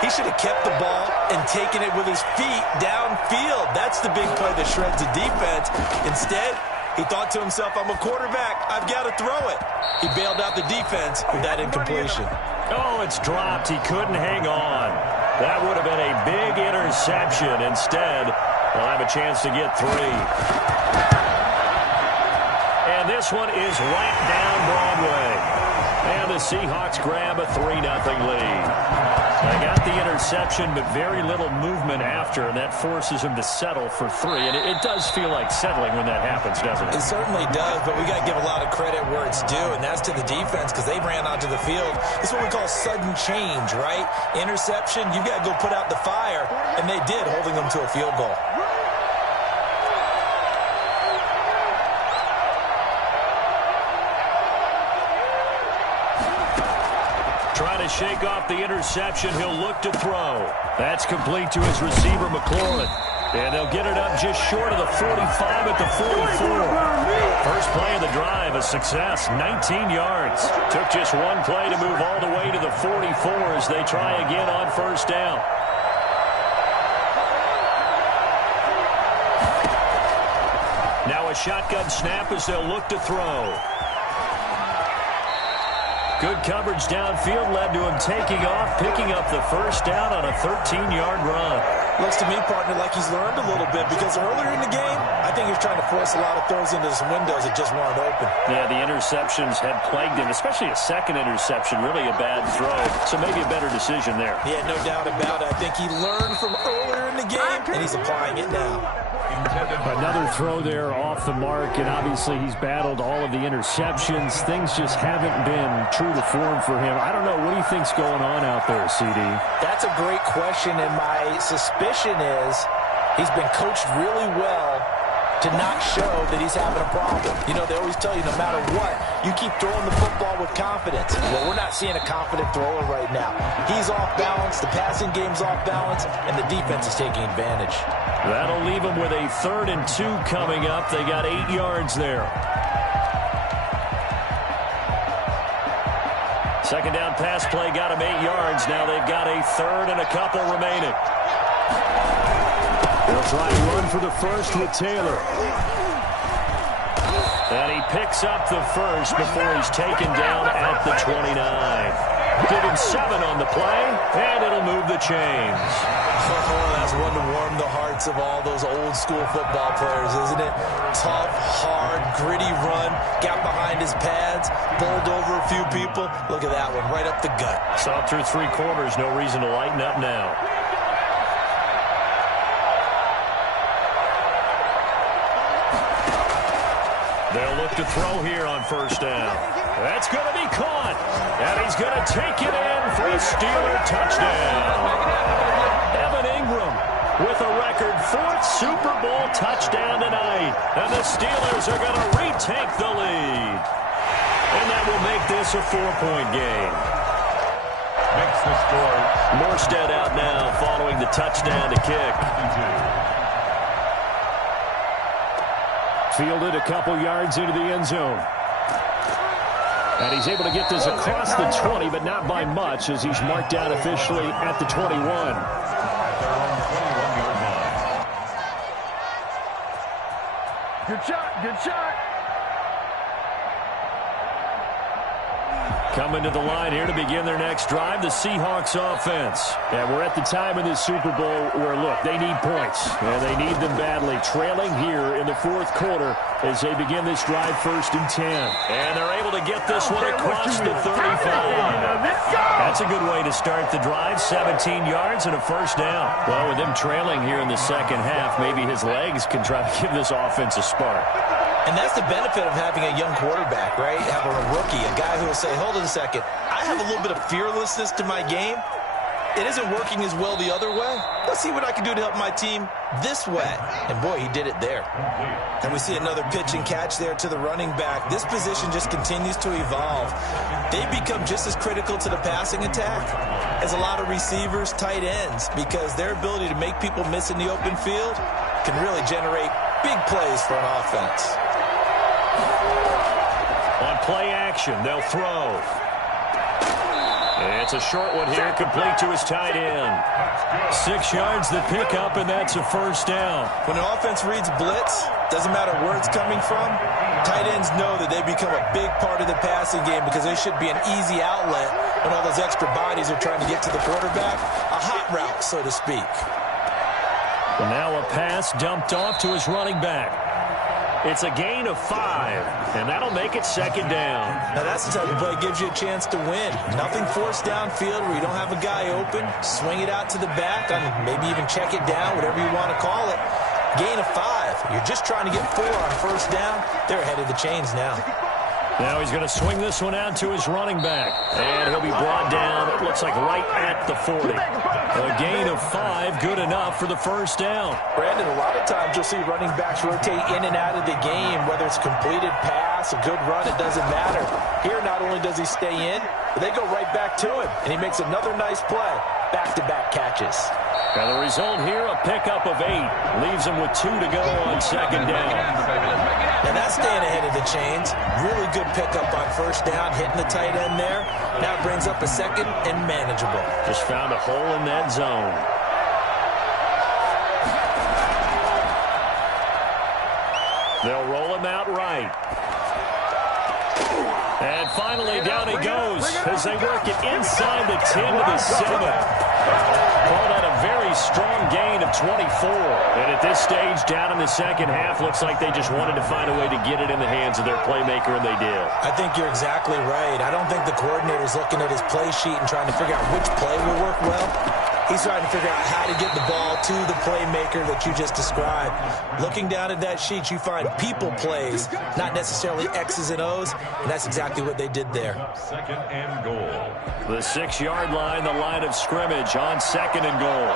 he should have kept the ball and taken it with his feet downfield. That's the big play that shreds the defense. Instead, he thought to himself, I'm a quarterback, I've got to throw it. He bailed out the defense with that incompletion. Oh, it's dropped. He couldn't hang on. That would have been a big interception. Instead, they'll have a chance to get 3. And this one is right down Broadway. And the Seahawks grab a 3-0 lead. They got the interception, but very little movement after, and that forces him to settle for 3. And it does feel like settling when that happens, doesn't it? It certainly does, but we got to give a lot of credit where it's due, and that's to the defense because they ran onto the field. It's what we call sudden change, right? Interception, you got to go put out the fire, and they did, holding them to a field goal. Trying to shake off the interception. He'll look to throw. That's complete to his receiver, McLaurin. And they'll get it up just short of the 45 at the 44. First play of the drive, a success, 19 yards. Took just one play to move all the way to the 44 as they try again on first down. Now a shotgun snap as they'll look to throw. Good coverage downfield led to him taking off, picking up the first down on a 13-yard run. Looks to me, partner, like he's learned a little bit because earlier in the game, I think he was trying to force a lot of throws into some windows that just weren't open. Yeah, the interceptions had plagued him, especially a second interception, really a bad throw. So maybe a better decision there. Yeah, no doubt about it. I think he learned from earlier in the game, and he's applying it now. Another throw there off the mark, and obviously he's battled all of the interceptions. Things just haven't been true to form for him. I don't know. What do you think's going on out there, CD? That's a great question, and my suspicion is he's been coached really well to not show that he's having a problem. You know, they always tell you no matter what, you keep throwing the football with confidence. Well, we're not seeing a confident thrower right now. He's off balance, the passing game's off balance, and the defense is taking advantage. That'll leave them with a 3rd and 2 coming up. They got 8 yards there. Second down pass play got them 8 yards. Now they've got a 3rd and a couple remaining. They'll try to run for the first with Taylor. And he picks up the first before he's taken down at the 29. Give him 7 on the play, and it'll move the chains. Oh, that's one to warm the hearts of all those old school football players, isn't it? Tough, hard, gritty run, got behind his pads, bowled over a few people. Look at that one, right up the gut. Saw through 3 quarters, no reason to lighten up now. They'll look to throw here on first down. That's going to be caught. And he's going to take it in for a Steeler touchdown. Evan Ingram with a record 4th Super Bowl touchdown tonight. And the Steelers are going to retake the lead. And that will make this a 4-point game. Makes the score. Morstead out now following the touchdown to kick. Fielded a couple yards into the end zone. And he's able to get this across the 20, but not by much, as he's marked down officially at the 21. Good shot, good shot. Coming to the line here to begin their next drive, the Seahawks offense. Yeah, we're at the time in this Super Bowl where, look, they need points, and they need them badly. Trailing here in the 4th quarter as they begin this drive 1st and 10. And they're able to get this one across the 35. That's a good way to start the drive, 17 yards and a first down. Well, with them trailing here in the second half, maybe his legs can try to give this offense a spark. And that's the benefit of having a young quarterback, right? Having a rookie, a guy who will say, hold on a second, I have a little bit of fearlessness to my game. It isn't working as well the other way. Let's see what I can do to help my team this way. And, boy, he did it there. And we see another pitch and catch there to the running back. This position just continues to evolve. They become just as critical to the passing attack as a lot of receivers, tight ends, because their ability to make people miss in the open field can really generate big plays for an offense. On play action, they'll throw. It's a short one here, complete to his tight end. 6 yards the pickup, and that's a first down. When an offense reads blitz, doesn't matter where it's coming from, tight ends know that they become a big part of the passing game because they should be an easy outlet when all those extra bodies are trying to get to the quarterback. A hot route, so to speak. And now a pass dumped off to his running back. It's a gain of 5, and that'll make it second down. Now that's the type of play that gives you a chance to win. Nothing forced downfield where you don't have a guy open. Swing it out to the back, maybe even check it down, whatever you want to call it. Gain of 5. You're just trying to get 4 on first down. They're ahead of the chains now. Now he's going to swing this one out to his running back. And he'll be brought down, it looks like right at the 40. A gain of 5, good enough for the first down. Brandon, a lot of times you'll see running backs rotate in and out of the game, whether it's a completed pass, a good run, it doesn't matter. Here, not only does he stay in, but they go right back to him, and he makes another nice play. Back-to-back catches. And the result here, a pickup of 8. Leaves him with 2 to go on second down. Now that's staying ahead of the chains. Really good pickup on first down, hitting the tight end there. Now brings up a second and manageable. Just found a hole in that zone. They'll roll him out right. And finally down he goes as they work it inside the 10 to the 7. Call that a very strong gain of 24. And at this stage, down in the second half, looks like they just wanted to find a way to get it in the hands of their playmaker, and they did. I think you're exactly right. I don't think the coordinator's looking at his play sheet and trying to figure out which play will work well. He's trying to figure out how to get the ball to the playmaker that you just described. Looking down at that sheet, you find people plays, not necessarily X's and O's, and that's exactly what they did there. Second and goal. The 6-yard line, the line of scrimmage on second and goal.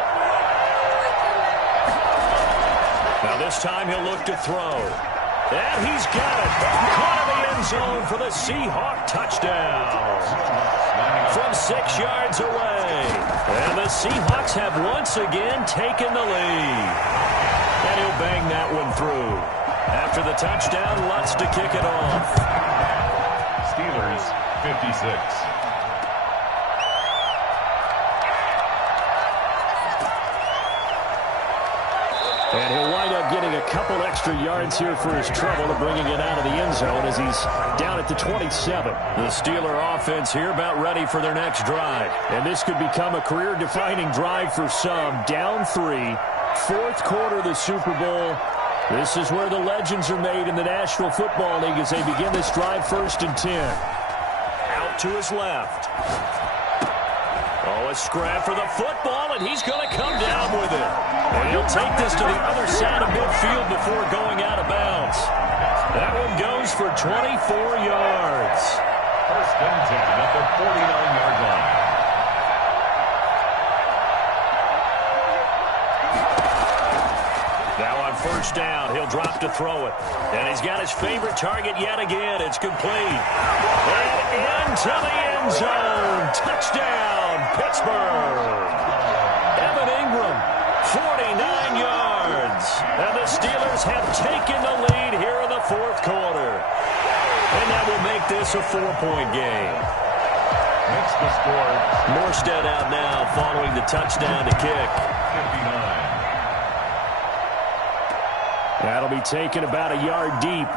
Now this time he'll look to throw. And he's got it. Caught in the end zone for the Seahawk touchdown. From 6 yards away. And the Seahawks have once again taken the lead. And he'll bang that one through. After the touchdown, Lutz to kick it off. Steelers 56. And he'll wind up getting a couple extra yards here for his trouble of bringing it out of the end zone as he's down at the 27. The Steeler offense here about ready for their next drive. And this could become a career-defining drive for some. Down 3, fourth quarter of the Super Bowl. This is where the legends are made in the National Football League as they begin this drive 1st and 10. Out to his left. Oh, a scrap for the football, and he's going to come down with it. And he'll take this to the other side of midfield before going out of bounds. That one goes for 24 yards. First and 10 at the 49-yard line. Now on first down, he'll drop to throw it. And he's got his favorite target yet again. It's complete. And into the end zone. Touchdown, Pittsburgh. Evan Ingram, 49 yards. And the Steelers have taken the lead here in the fourth quarter. And that will make this a 4-point game. Makes the score. Morstead out now following the touchdown to kick. 59. That'll be taken about a yard deep.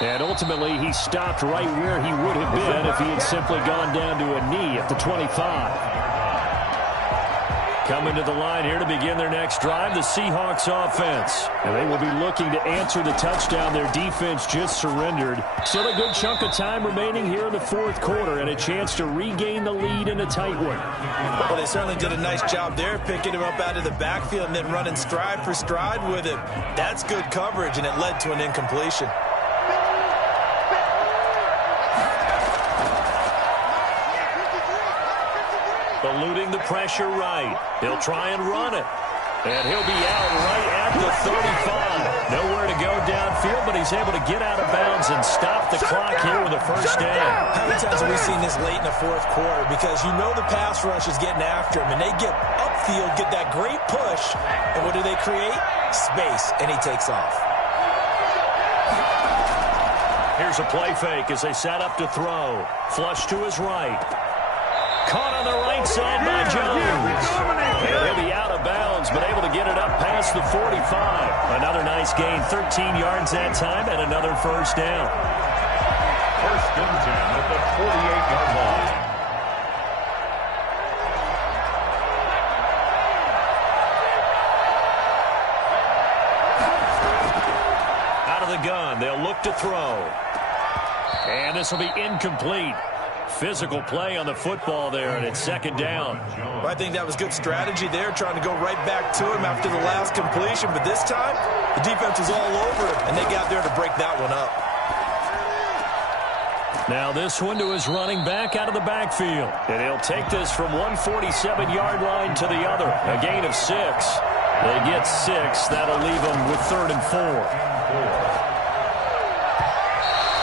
And ultimately, he stopped right where he would have been if he had simply gone down to a knee at the 25. Coming to the line here to begin their next drive, the Seahawks offense. And they will be looking to answer the touchdown their defense just surrendered. Still a good chunk of time remaining here in the fourth quarter and a chance to regain the lead in a tight one. Well, they certainly did a nice job there, picking him up out of the backfield and then running stride for stride with him. That's good coverage, and it led to an incompletion. Eluding the pressure right. He'll try and run it. And he'll be out right at the 35. Nowhere to go downfield, but he's able to get out of bounds and stop the clock here with a first down. How many times have we seen this late in the fourth quarter? Because you know the pass rush is getting after him, and they get upfield, get that great push, and what do they create? Space, and he takes off. Here's a play fake as they set up to throw. Flush to his right. Caught on the right side by Jones. And he'll be out of bounds, but able to get it up past the 45. Another nice gain, 13 yards that time, and another first down. First and 10 at the 48-yard line. Out of the gun, they'll look to throw. And this will be incomplete. Physical play on the football there, and it's second down. Well, I think that was good strategy there, trying to go right back to him after the last completion. But this time, the defense was all over him, and they got there to break that one up. Now this one to his running back out of the backfield. And he'll take this from 147-yard line to the other. A gain of 6. They get 6. That'll leave them with 3rd and 4.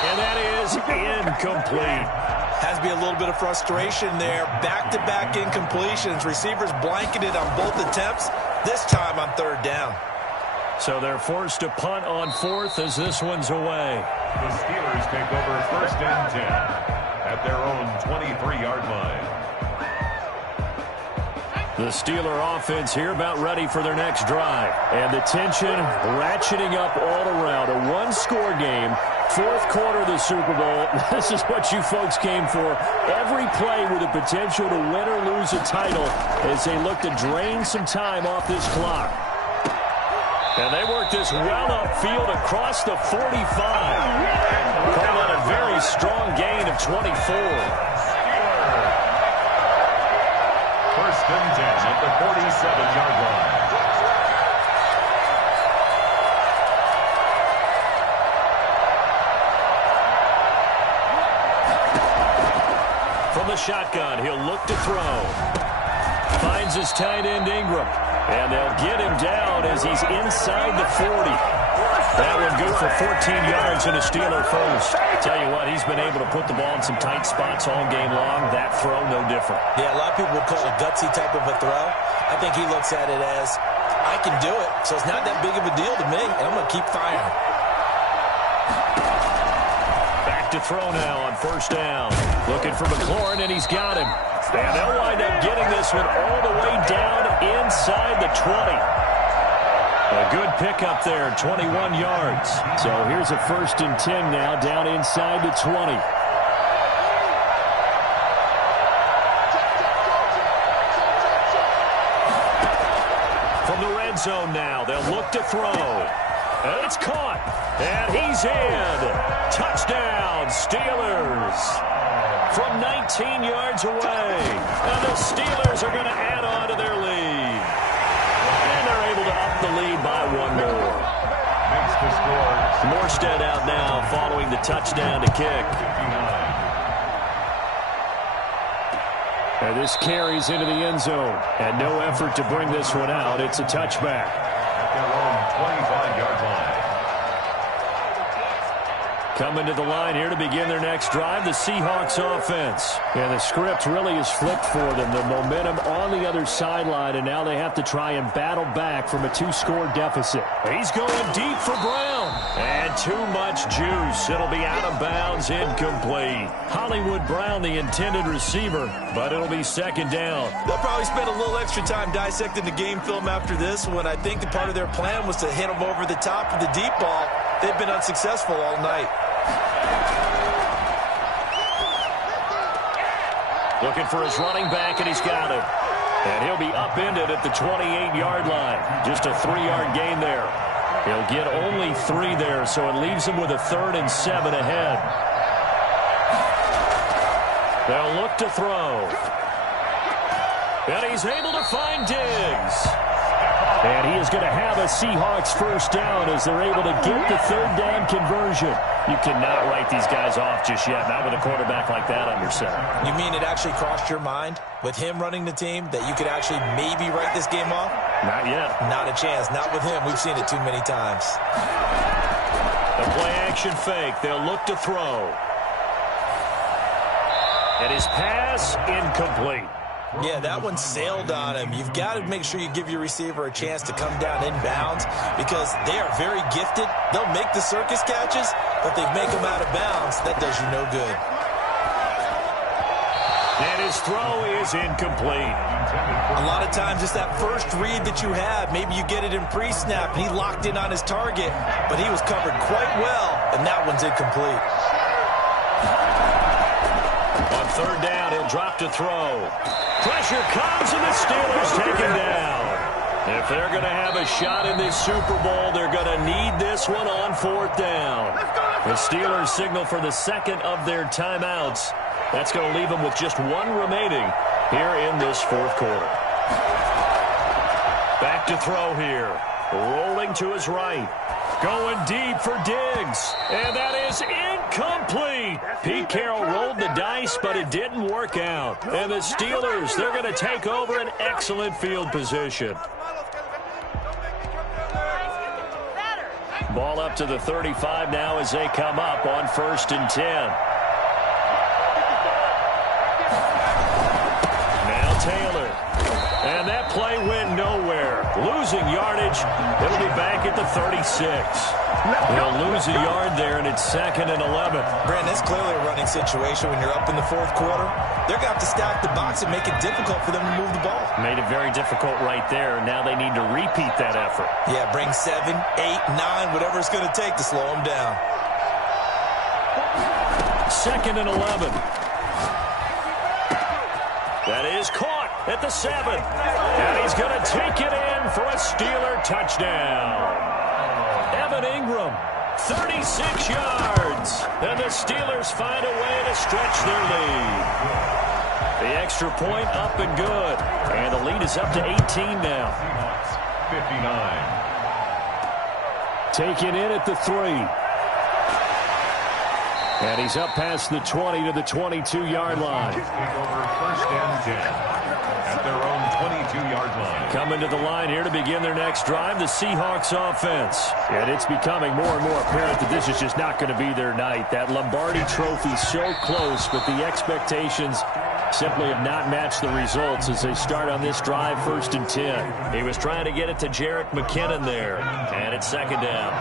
And that is incomplete. Has to be a little bit of frustration there. Back-to-back incompletions. Receivers blanketed on both attempts, this time on 3rd down. So they're forced to punt on 4th as this one's away. The Steelers take over first and 10 at their own 23-yard line. The Steeler offense here about ready for their next drive. And the tension ratcheting up all around. A one-score game. 4th quarter of the Super Bowl. This is what you folks came for. Every play with the potential to win or lose a title as they look to drain some time off this clock. And they work this well upfield across the 45. Call that a very strong gain of 24. First and 10 at the 47-yard line. From the shotgun, he'll look to throw. Finds his tight end Ingram. And they'll get him down as he's inside the 40. That one good for 14 yards and a Steeler first. Tell you what, he's been able to put the ball in some tight spots all game long. That throw, no different. Yeah, a lot of people would call it a gutsy type of a throw. I think he looks at it as, I can do it, so it's not that big of a deal to me, and I'm going to keep firing. Back to throw now on first down. Looking for McLaurin, and he's got him. And they'll wind up getting this one all the way down inside the 20. A good pickup there, 21 yards. So here's a first and 10 now, down inside the 20. From the red zone now, they'll look to throw. And it's caught. And he's in. Touchdown, Steelers. From 19 yards away. And the Steelers are going to add on to their lead. And they're able to up the lead by one more. Makes the score. Morstead out now following the touchdown to kick. And this carries into the end zone. And no effort to bring this one out. It's a touchback. At their own 25-yard line. Coming to the line here to begin their next drive, the Seahawks offense. And the script really is flipped for them. The momentum on the other sideline, and now they have to try and battle back from a 2-score deficit. He's going deep for Brown. And too much juice. It'll be out of bounds, incomplete. Hollywood Brown, the intended receiver, but it'll be second down. They'll probably spend a little extra time dissecting the game film after this one. I think the part of their plan was to hit them over the top of the deep ball. They've been unsuccessful all night. Looking for his running back, and he's got him. And he'll be upended at the 28-yard line. Just a 3-yard gain there. He'll get only 3 there, so it leaves him with a 3rd and 7 ahead. They'll look to throw. And he's able to find Diggs. And he is going to have a Seahawks first down as they're able to get the 3rd down conversion. You cannot write these guys off just yet, not with a quarterback like that under center. You mean it actually crossed your mind with him running the team that you could actually maybe write this game off? Not yet. Not a chance. Not with him. We've seen it too many times. The play-action fake. They'll look to throw. And his pass incomplete. Yeah, that one sailed on him. You've got to make sure you give your receiver a chance to come down inbounds because they are very gifted. They'll make the circus catches, but if they make them out of bounds, that does you no good. And his throw is incomplete. A lot of times it's that first read that you have. Maybe you get it in pre-snap, and he locked in on his target, but he was covered quite well, and that one's incomplete. On third down, he'll drop to throw. Pressure comes, and the Steelers take him down. If they're going to have a shot in this Super Bowl, they're going to need this one on fourth down. The Steelers signal for the second of their timeouts. That's going to leave them with just one remaining here in this fourth quarter. Back to throw here. Rolling to his right. Going deep for Diggs. And that is incomplete. Pete Carroll rolled the dice, but it didn't work out. And the Steelers, they're going to take over an excellent field position. Ball up to the 35 now as they come up on 1st and 10. Taylor. And that play went nowhere. Losing yardage. It'll be back at the 36. They'll lose a yard there, and it's 2nd and 11. Brandon, it's clearly a running situation when you're up in the fourth quarter. They're going to have to stack the box and make it difficult for them to move the ball. Made it very difficult right there. Now they need to repeat that effort. Yeah, bring 7, 8, 9, whatever it's going to take to slow them down. 2nd and 11. That is caught at the 7. And he's going to take it in for a Steeler touchdown. Evan Ingram, 36 yards. And the Steelers find a way to stretch their lead. The extra point up and good. And the lead is up to 18 now. 59. Taken in at the 3. And he's up past the 20 to the 22-yard line. Take over 1st and 10 at their own 22-yard line. Coming to the line here to begin their next drive, the Seahawks offense. And it's becoming more and more apparent that this is just not going to be their night. That Lombardi trophy so close, but the expectations simply have not matched the results as they start on this drive 1st and 10. He was trying to get it to Jerick McKinnon there. And it's 2nd down.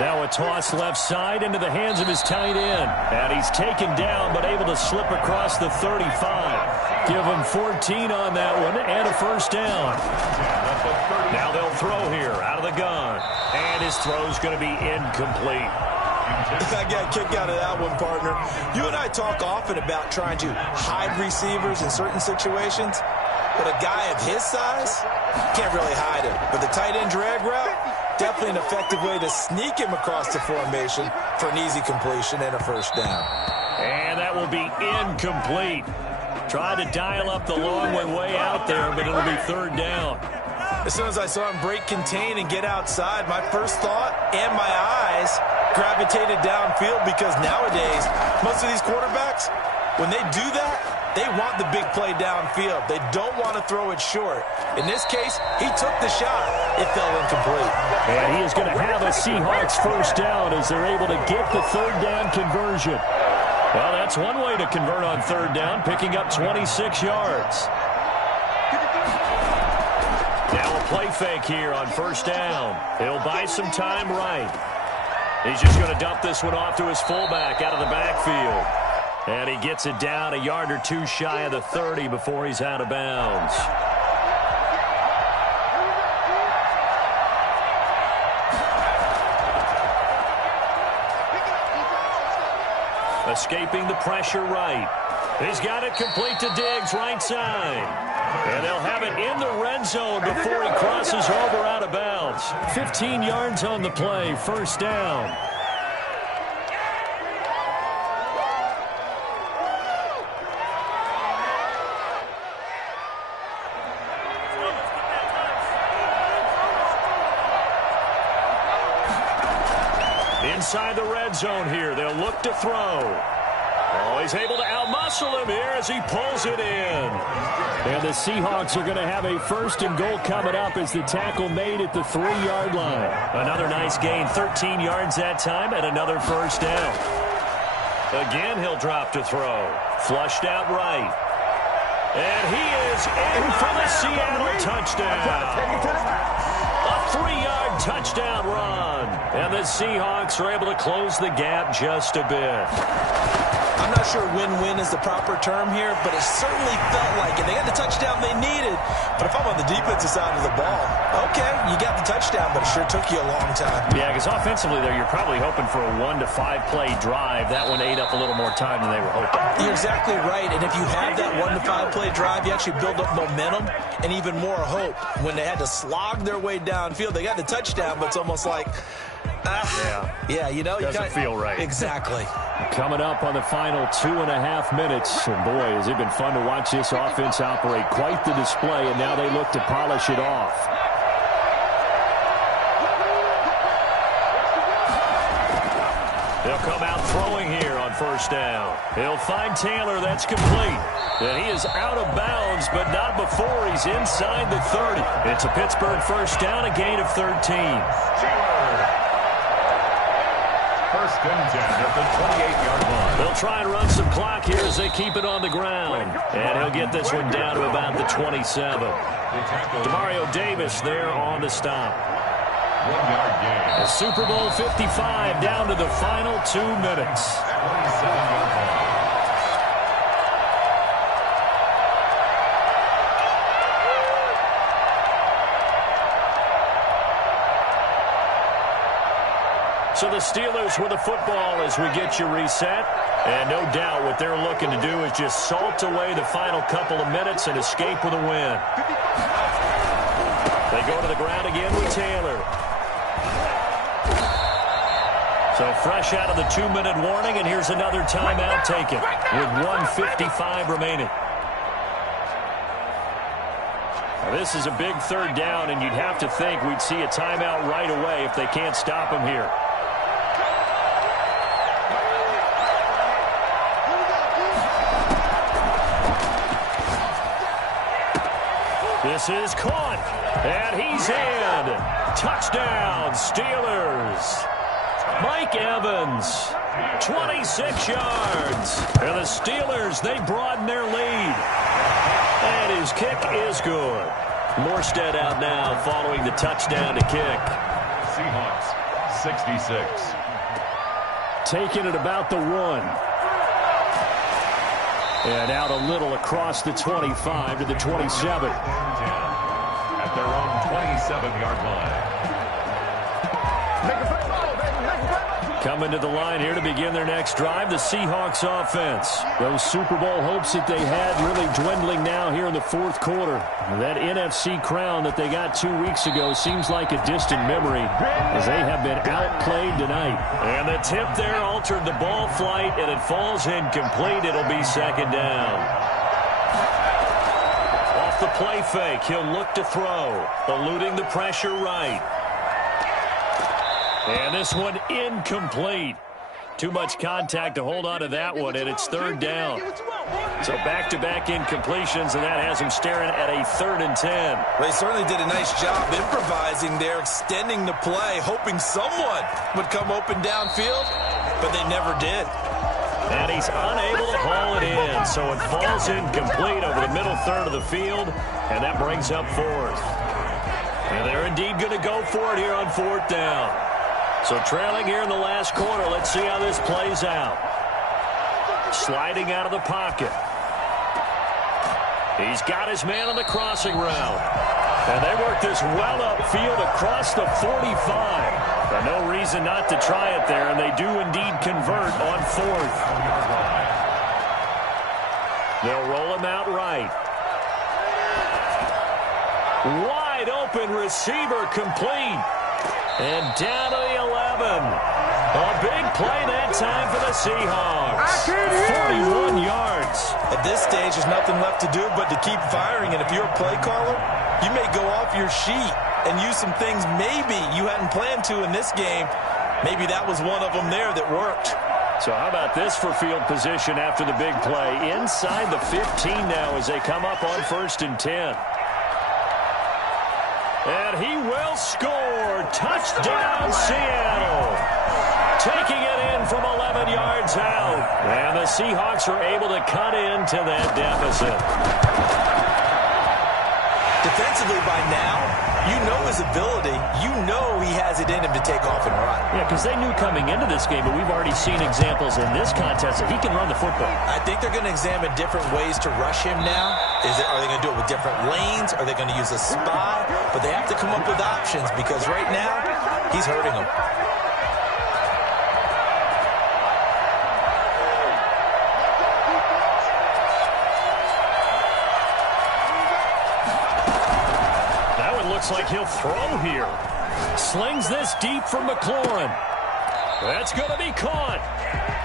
Now a toss left side into the hands of his tight end. And he's taken down but able to slip across the 35. Give him 14 on that one and a 1st down. Now they'll throw here out of the gun. And his throw's going to be incomplete. I got a kick out of that one, partner. You and I talk often about trying to hide receivers in certain situations. But a guy of his size, can't really hide him. But the tight end drag route, definitely an effective way to sneak him across the formation for an easy completion and a 1st down. And that will be incomplete. Tried to dial up the long way out there, but it'll be 3rd down. As soon as I saw him break contain and get outside, my first thought and my eyes gravitated downfield because nowadays, most of these quarterbacks, when they do that, they want the big play downfield. They don't want to throw it short. In this case, he took the shot. It fell incomplete. And he is going to have a Seahawks 1st down as they're able to get the 3rd down conversion. Well, that's one way to convert on 3rd down, picking up 26 yards. Now a play fake here on 1st down. He'll buy some time right. He's just going to dump this one off to his fullback out of the backfield. And he gets it down a yard or two shy of the 30 before he's out of bounds. Escaping the pressure right. He's got it complete to Diggs right side. And they'll have it in the red zone before he crosses over out of bounds. 15 yards on the play, 1st down. Inside the red zone here. They'll look to throw. Oh, he's able to outmuscle him here as he pulls it in. And the Seahawks are going to have a 1st and goal coming up as the tackle made at the 3-yard line. Another nice gain, 13 yards that time, and another 1st down. Again, he'll drop to throw. Flushed out right. And he is in for the Seattle touchdown. A 3-yard touchdown run. And the Seahawks are able to close the gap just a bit. I'm not sure win-win is the proper term here, but it certainly felt like it. They got the touchdown they needed, but if I'm on the defensive side of the ball, okay, you got the touchdown, but it sure took you a long time. Yeah, because offensively there, you're probably hoping for a 1 to 5 play drive. That one ate up a little more time than they were hoping. You're exactly right, and if you have that 1 to 5 play drive, you actually build up momentum and even more hope. When they had to slog their way downfield, they got the touchdown, but it's almost like, yeah, you know, doesn't feel right. Exactly. Coming up on the final 2.5 minutes. And boy, has it been fun to watch this offense operate. Quite the display, and now they look to polish it off. He'll come out throwing here on 1st down. He'll find Taylor. That's complete. And he is out of bounds, but not before he's inside the 30. It's a Pittsburgh 1st down, a gain of 13. 1st and 10 at the 28-yard line. They'll try and run some clock here as they keep it on the ground. And he'll get this one down to about the 27. Demario Davis there on the stop. 1-yard gain. The Super Bowl 55 down to the final 2 minutes. 27-yard line. So the Steelers with the football as we get you reset. And no doubt what they're looking to do is just salt away the final couple of minutes and escape with a win. They go to the ground again with Taylor. So fresh out of the 2-minute warning, and here's another timeout taken with 1:55 remaining. Now this is a big 3rd down, and you'd have to think we'd see a timeout right away if they can't stop him here. This is caught, and he's in. Touchdown, Steelers. Mike Evans, 26 yards. And the Steelers, they broaden their lead. And his kick is good. Morstead out now following the touchdown to kick. Seahawks, 66. Taking it about the 1. And out a little across the 25 to the 27. At their own 27-yard line. Coming to the line here to begin their next drive, the Seahawks offense. Those Super Bowl hopes that they had really dwindling now here in the 4th quarter. That NFC crown that they got 2 weeks ago seems like a distant memory as they have been outplayed tonight. And the tip there altered the ball flight, and it falls incomplete. It'll be 2nd down. Off the play fake, he'll look to throw, eluding the pressure right. And this one incomplete. Too much contact to hold on to that one, and it's 3rd down. So back-to-back incompletions, and that has him staring at a 3rd and 10. Well, they certainly did a nice job improvising there, extending the play, hoping someone would come open downfield, but they never did. And he's unable to haul it in, so it falls incomplete over the middle 3rd of the field, and that brings up 4th. And they're indeed going to go for it here on 4th down. So trailing here in the last quarter, let's see how this plays out. Sliding out of the pocket. He's got his man on the crossing route. And they work this well upfield across the 45. But no reason not to try it there, and they do indeed convert on 4th. They'll roll him out right. Wide open receiver complete. And down to the 11. A big play that time for the Seahawks. 41 yards. At this stage, there's nothing left to do but to keep firing. And if you're a play caller, you may go off your sheet and use some things maybe you hadn't planned to in this game. Maybe that was one of them there that worked. So how about this for field position after the big play? Inside the 15 now as they come up on 1st and 10. And he will score. Touchdown, Seattle. Taking it in from 11 yards out. And the Seahawks are able to cut into that deficit. Defensively by now, you know his ability. You know he has it in him to take off and run. Yeah, because they knew coming into this game, but we've already seen examples in this contest that he can run the football. I think they're going to examine different ways to rush him now. Are they going to do it with different lanes? Are they going to use a spy? But they have to come up with options because right now, he's hurting them. Looks like he'll throw here. Slings this deep from McLaurin. That's going to be caught.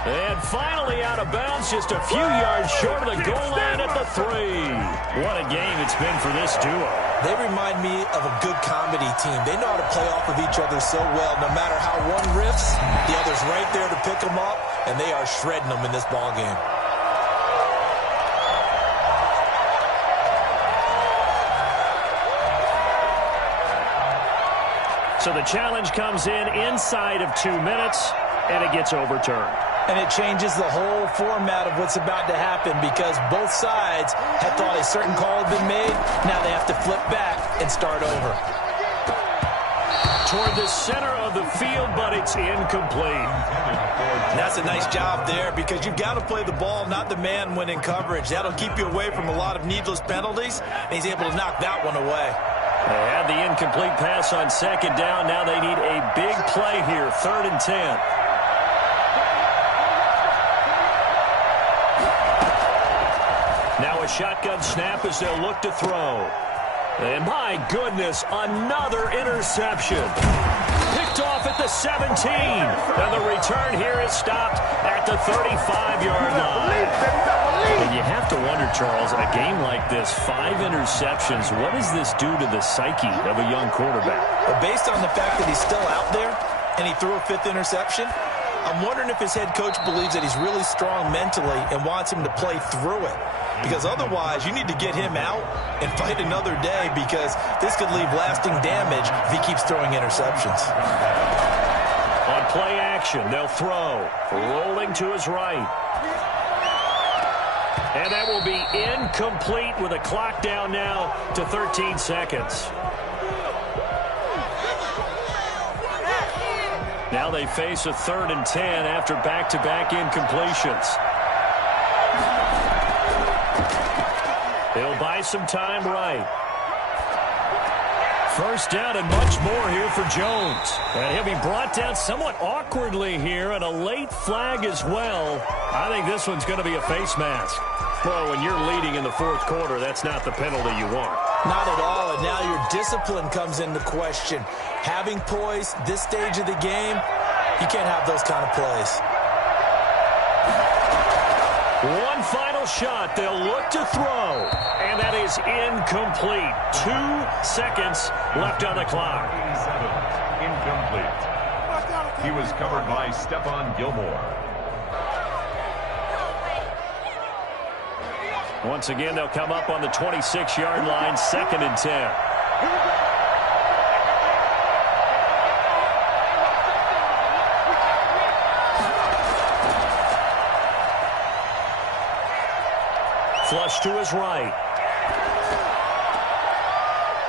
And finally out of bounds, just a few yards short of the goal line at the 3. What a game it's been for this duo. They remind me of a good comedy team. They know how to play off of each other so well. No matter how one riffs, the other's right there to pick them up, and they are shredding them in this ball game. So the challenge comes in inside of 2 minutes, and it gets overturned. And it changes the whole format of what's about to happen because both sides had thought a certain call had been made. Now they have to flip back and start over. Toward the center of the field, but it's incomplete. And that's a nice job there because you've got to play the ball, not the man when in coverage. That'll keep you away from a lot of needless penalties, and he's able to knock that one away. They had the incomplete pass on 2nd down. Now they need a big play here, 3rd and 10. Now a shotgun snap as they'll look to throw. And my goodness, another interception. Picked off at the 17. And the return here is stopped at the 35-yard line. And you have to wonder, Charles, a game like this, 5 interceptions, what does this do to the psyche of a young quarterback? But based on the fact that he's still out there and he threw a 5th interception, I'm wondering if his head coach believes that he's really strong mentally and wants him to play through it. Because otherwise, you need to get him out and fight another day because this could leave lasting damage if he keeps throwing interceptions. On play action, they'll throw. Rolling to his right. And that will be incomplete with a clock down now to 13 seconds. Now they face a 3rd and 10 after back-to-back incompletions. They'll buy some time right. 1st down and much more here for Jones. And he'll be brought down somewhat awkwardly here, and a late flag as well. I think this one's going to be a face mask. Well, when you're leading in the 4th quarter, that's not the penalty you want. Not at all, and now your discipline comes into question. Having poise this stage of the game, you can't have those kind of plays. One final shot. They'll look to throw, and that is incomplete. 2 seconds left on the clock. Incomplete. He was covered by Stephon Gilmore. Once again, they'll come up on the 26-yard line, 2nd and 10. Flush to his right.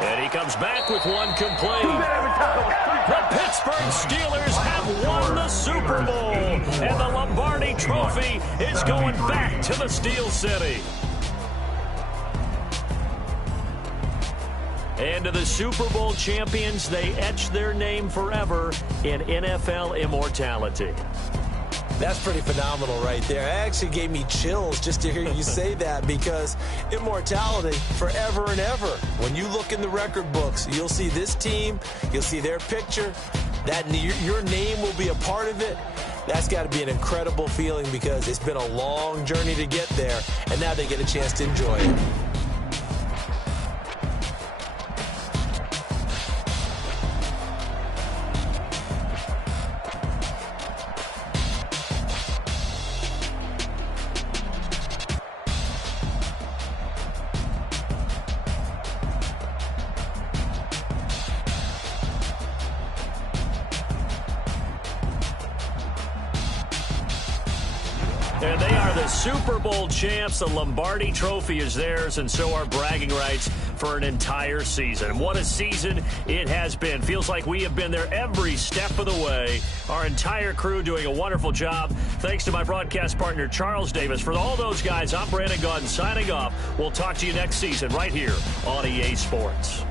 And he comes back with one complete. The Pittsburgh Steelers have won the Super Bowl. And the Lombardi Trophy is going back to the Steel City. And to the Super Bowl champions, they etch their name forever in NFL immortality. That's pretty phenomenal right there. It actually gave me chills just to hear you say that because immortality forever and ever. When you look in the record books, you'll see this team, you'll see their picture, that your name will be a part of it. That's got to be an incredible feeling because it's been a long journey to get there, and now they get a chance to enjoy it. And they are the Super Bowl champs. The Lombardi Trophy is theirs, and so are bragging rights for an entire season. What a season it has been. Feels like we have been there every step of the way. Our entire crew doing a wonderful job. Thanks to my broadcast partner, Charles Davis. For all those guys, I'm Brandon Gaudin signing off. We'll talk to you next season right here on EA Sports.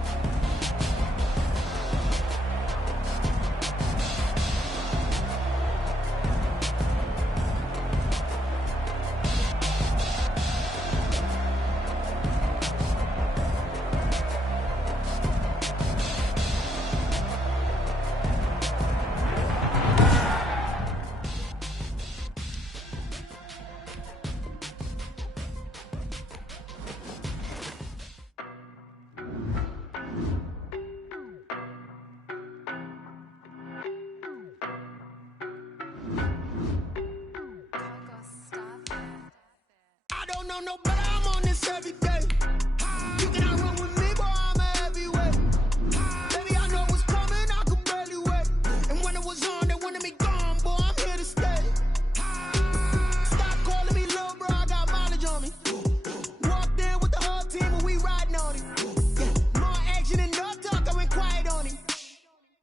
don't know, but I'm on this every day. You cannot run with me, boy, I'm a heavyweight. Baby, I know what's coming, I could barely wait. And when it was on, they wanted me gone, boy, I'm here to stay. Stop calling me little bro, I got mileage on me. Walked in with the whole team and we riding on it. Yeah, more action and no talk, I went quiet on it.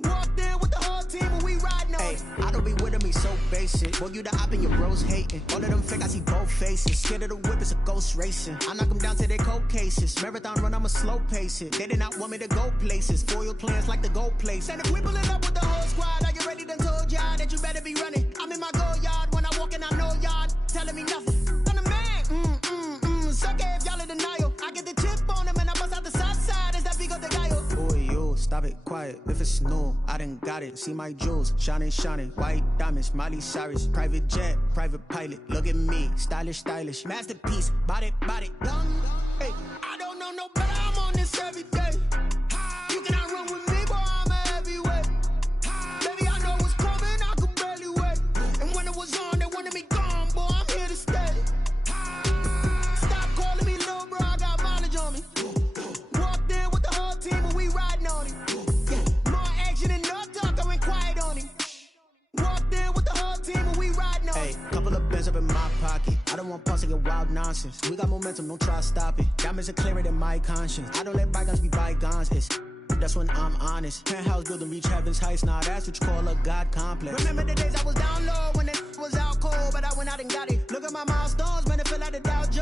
Walked in with the whole team and we riding on it. I don't be with me so basic. Boy, you the op and your bros hating. All of them fake, I see both faces. Scared of the whip, it's a ghost racing. I knock them down to their cold cases. Marathon run, I'ma slow pace it. They did not want me to go places. Foil plans like the gold place. And if we pulling up with the whole squad, are you ready? Done told y'all that you better be running. I'm in my go yard. When I walk in, I know y'all telling me nothing. I'm the man. Suck it if y'all in denial. I get the chip on him and I bust out the south side. Is that Vigo the guy? Boy, you stop it, quiet. If it's new, I done got it. See my jewels, shining, shining. White diamonds, Miley Cyrus. Private jet, private pilot. Look at me, stylish, stylish. Masterpiece, body, done. Hey, I don't know no better. I'm on this every day. You cannot run with me, boy, I'm a heavyweight. Baby, I know what's coming, I could barely wait. And when it was on, they wanted me gone, boy, I'm here to stay. Stop calling me little bro, I got mileage on me. Walked in with the whole team and we riding on it. Yeah, more action and no talk, I went quiet on it. Walked in with the whole team and we riding on it. Hey, couple of bands up in my pocket. I don't want pause to get wild nonsense. We got momentum, don't try to stop it. Diamonds are clearer than my conscience. I don't let bygones be bygones. That's when I'm honest. Penthouse building reach heaven's heights. Nah, that's what you call a God complex. Remember the days I was down low when it was out cold, but I went out and got it. Look at my milestones, man, it feel like the Dow Jones.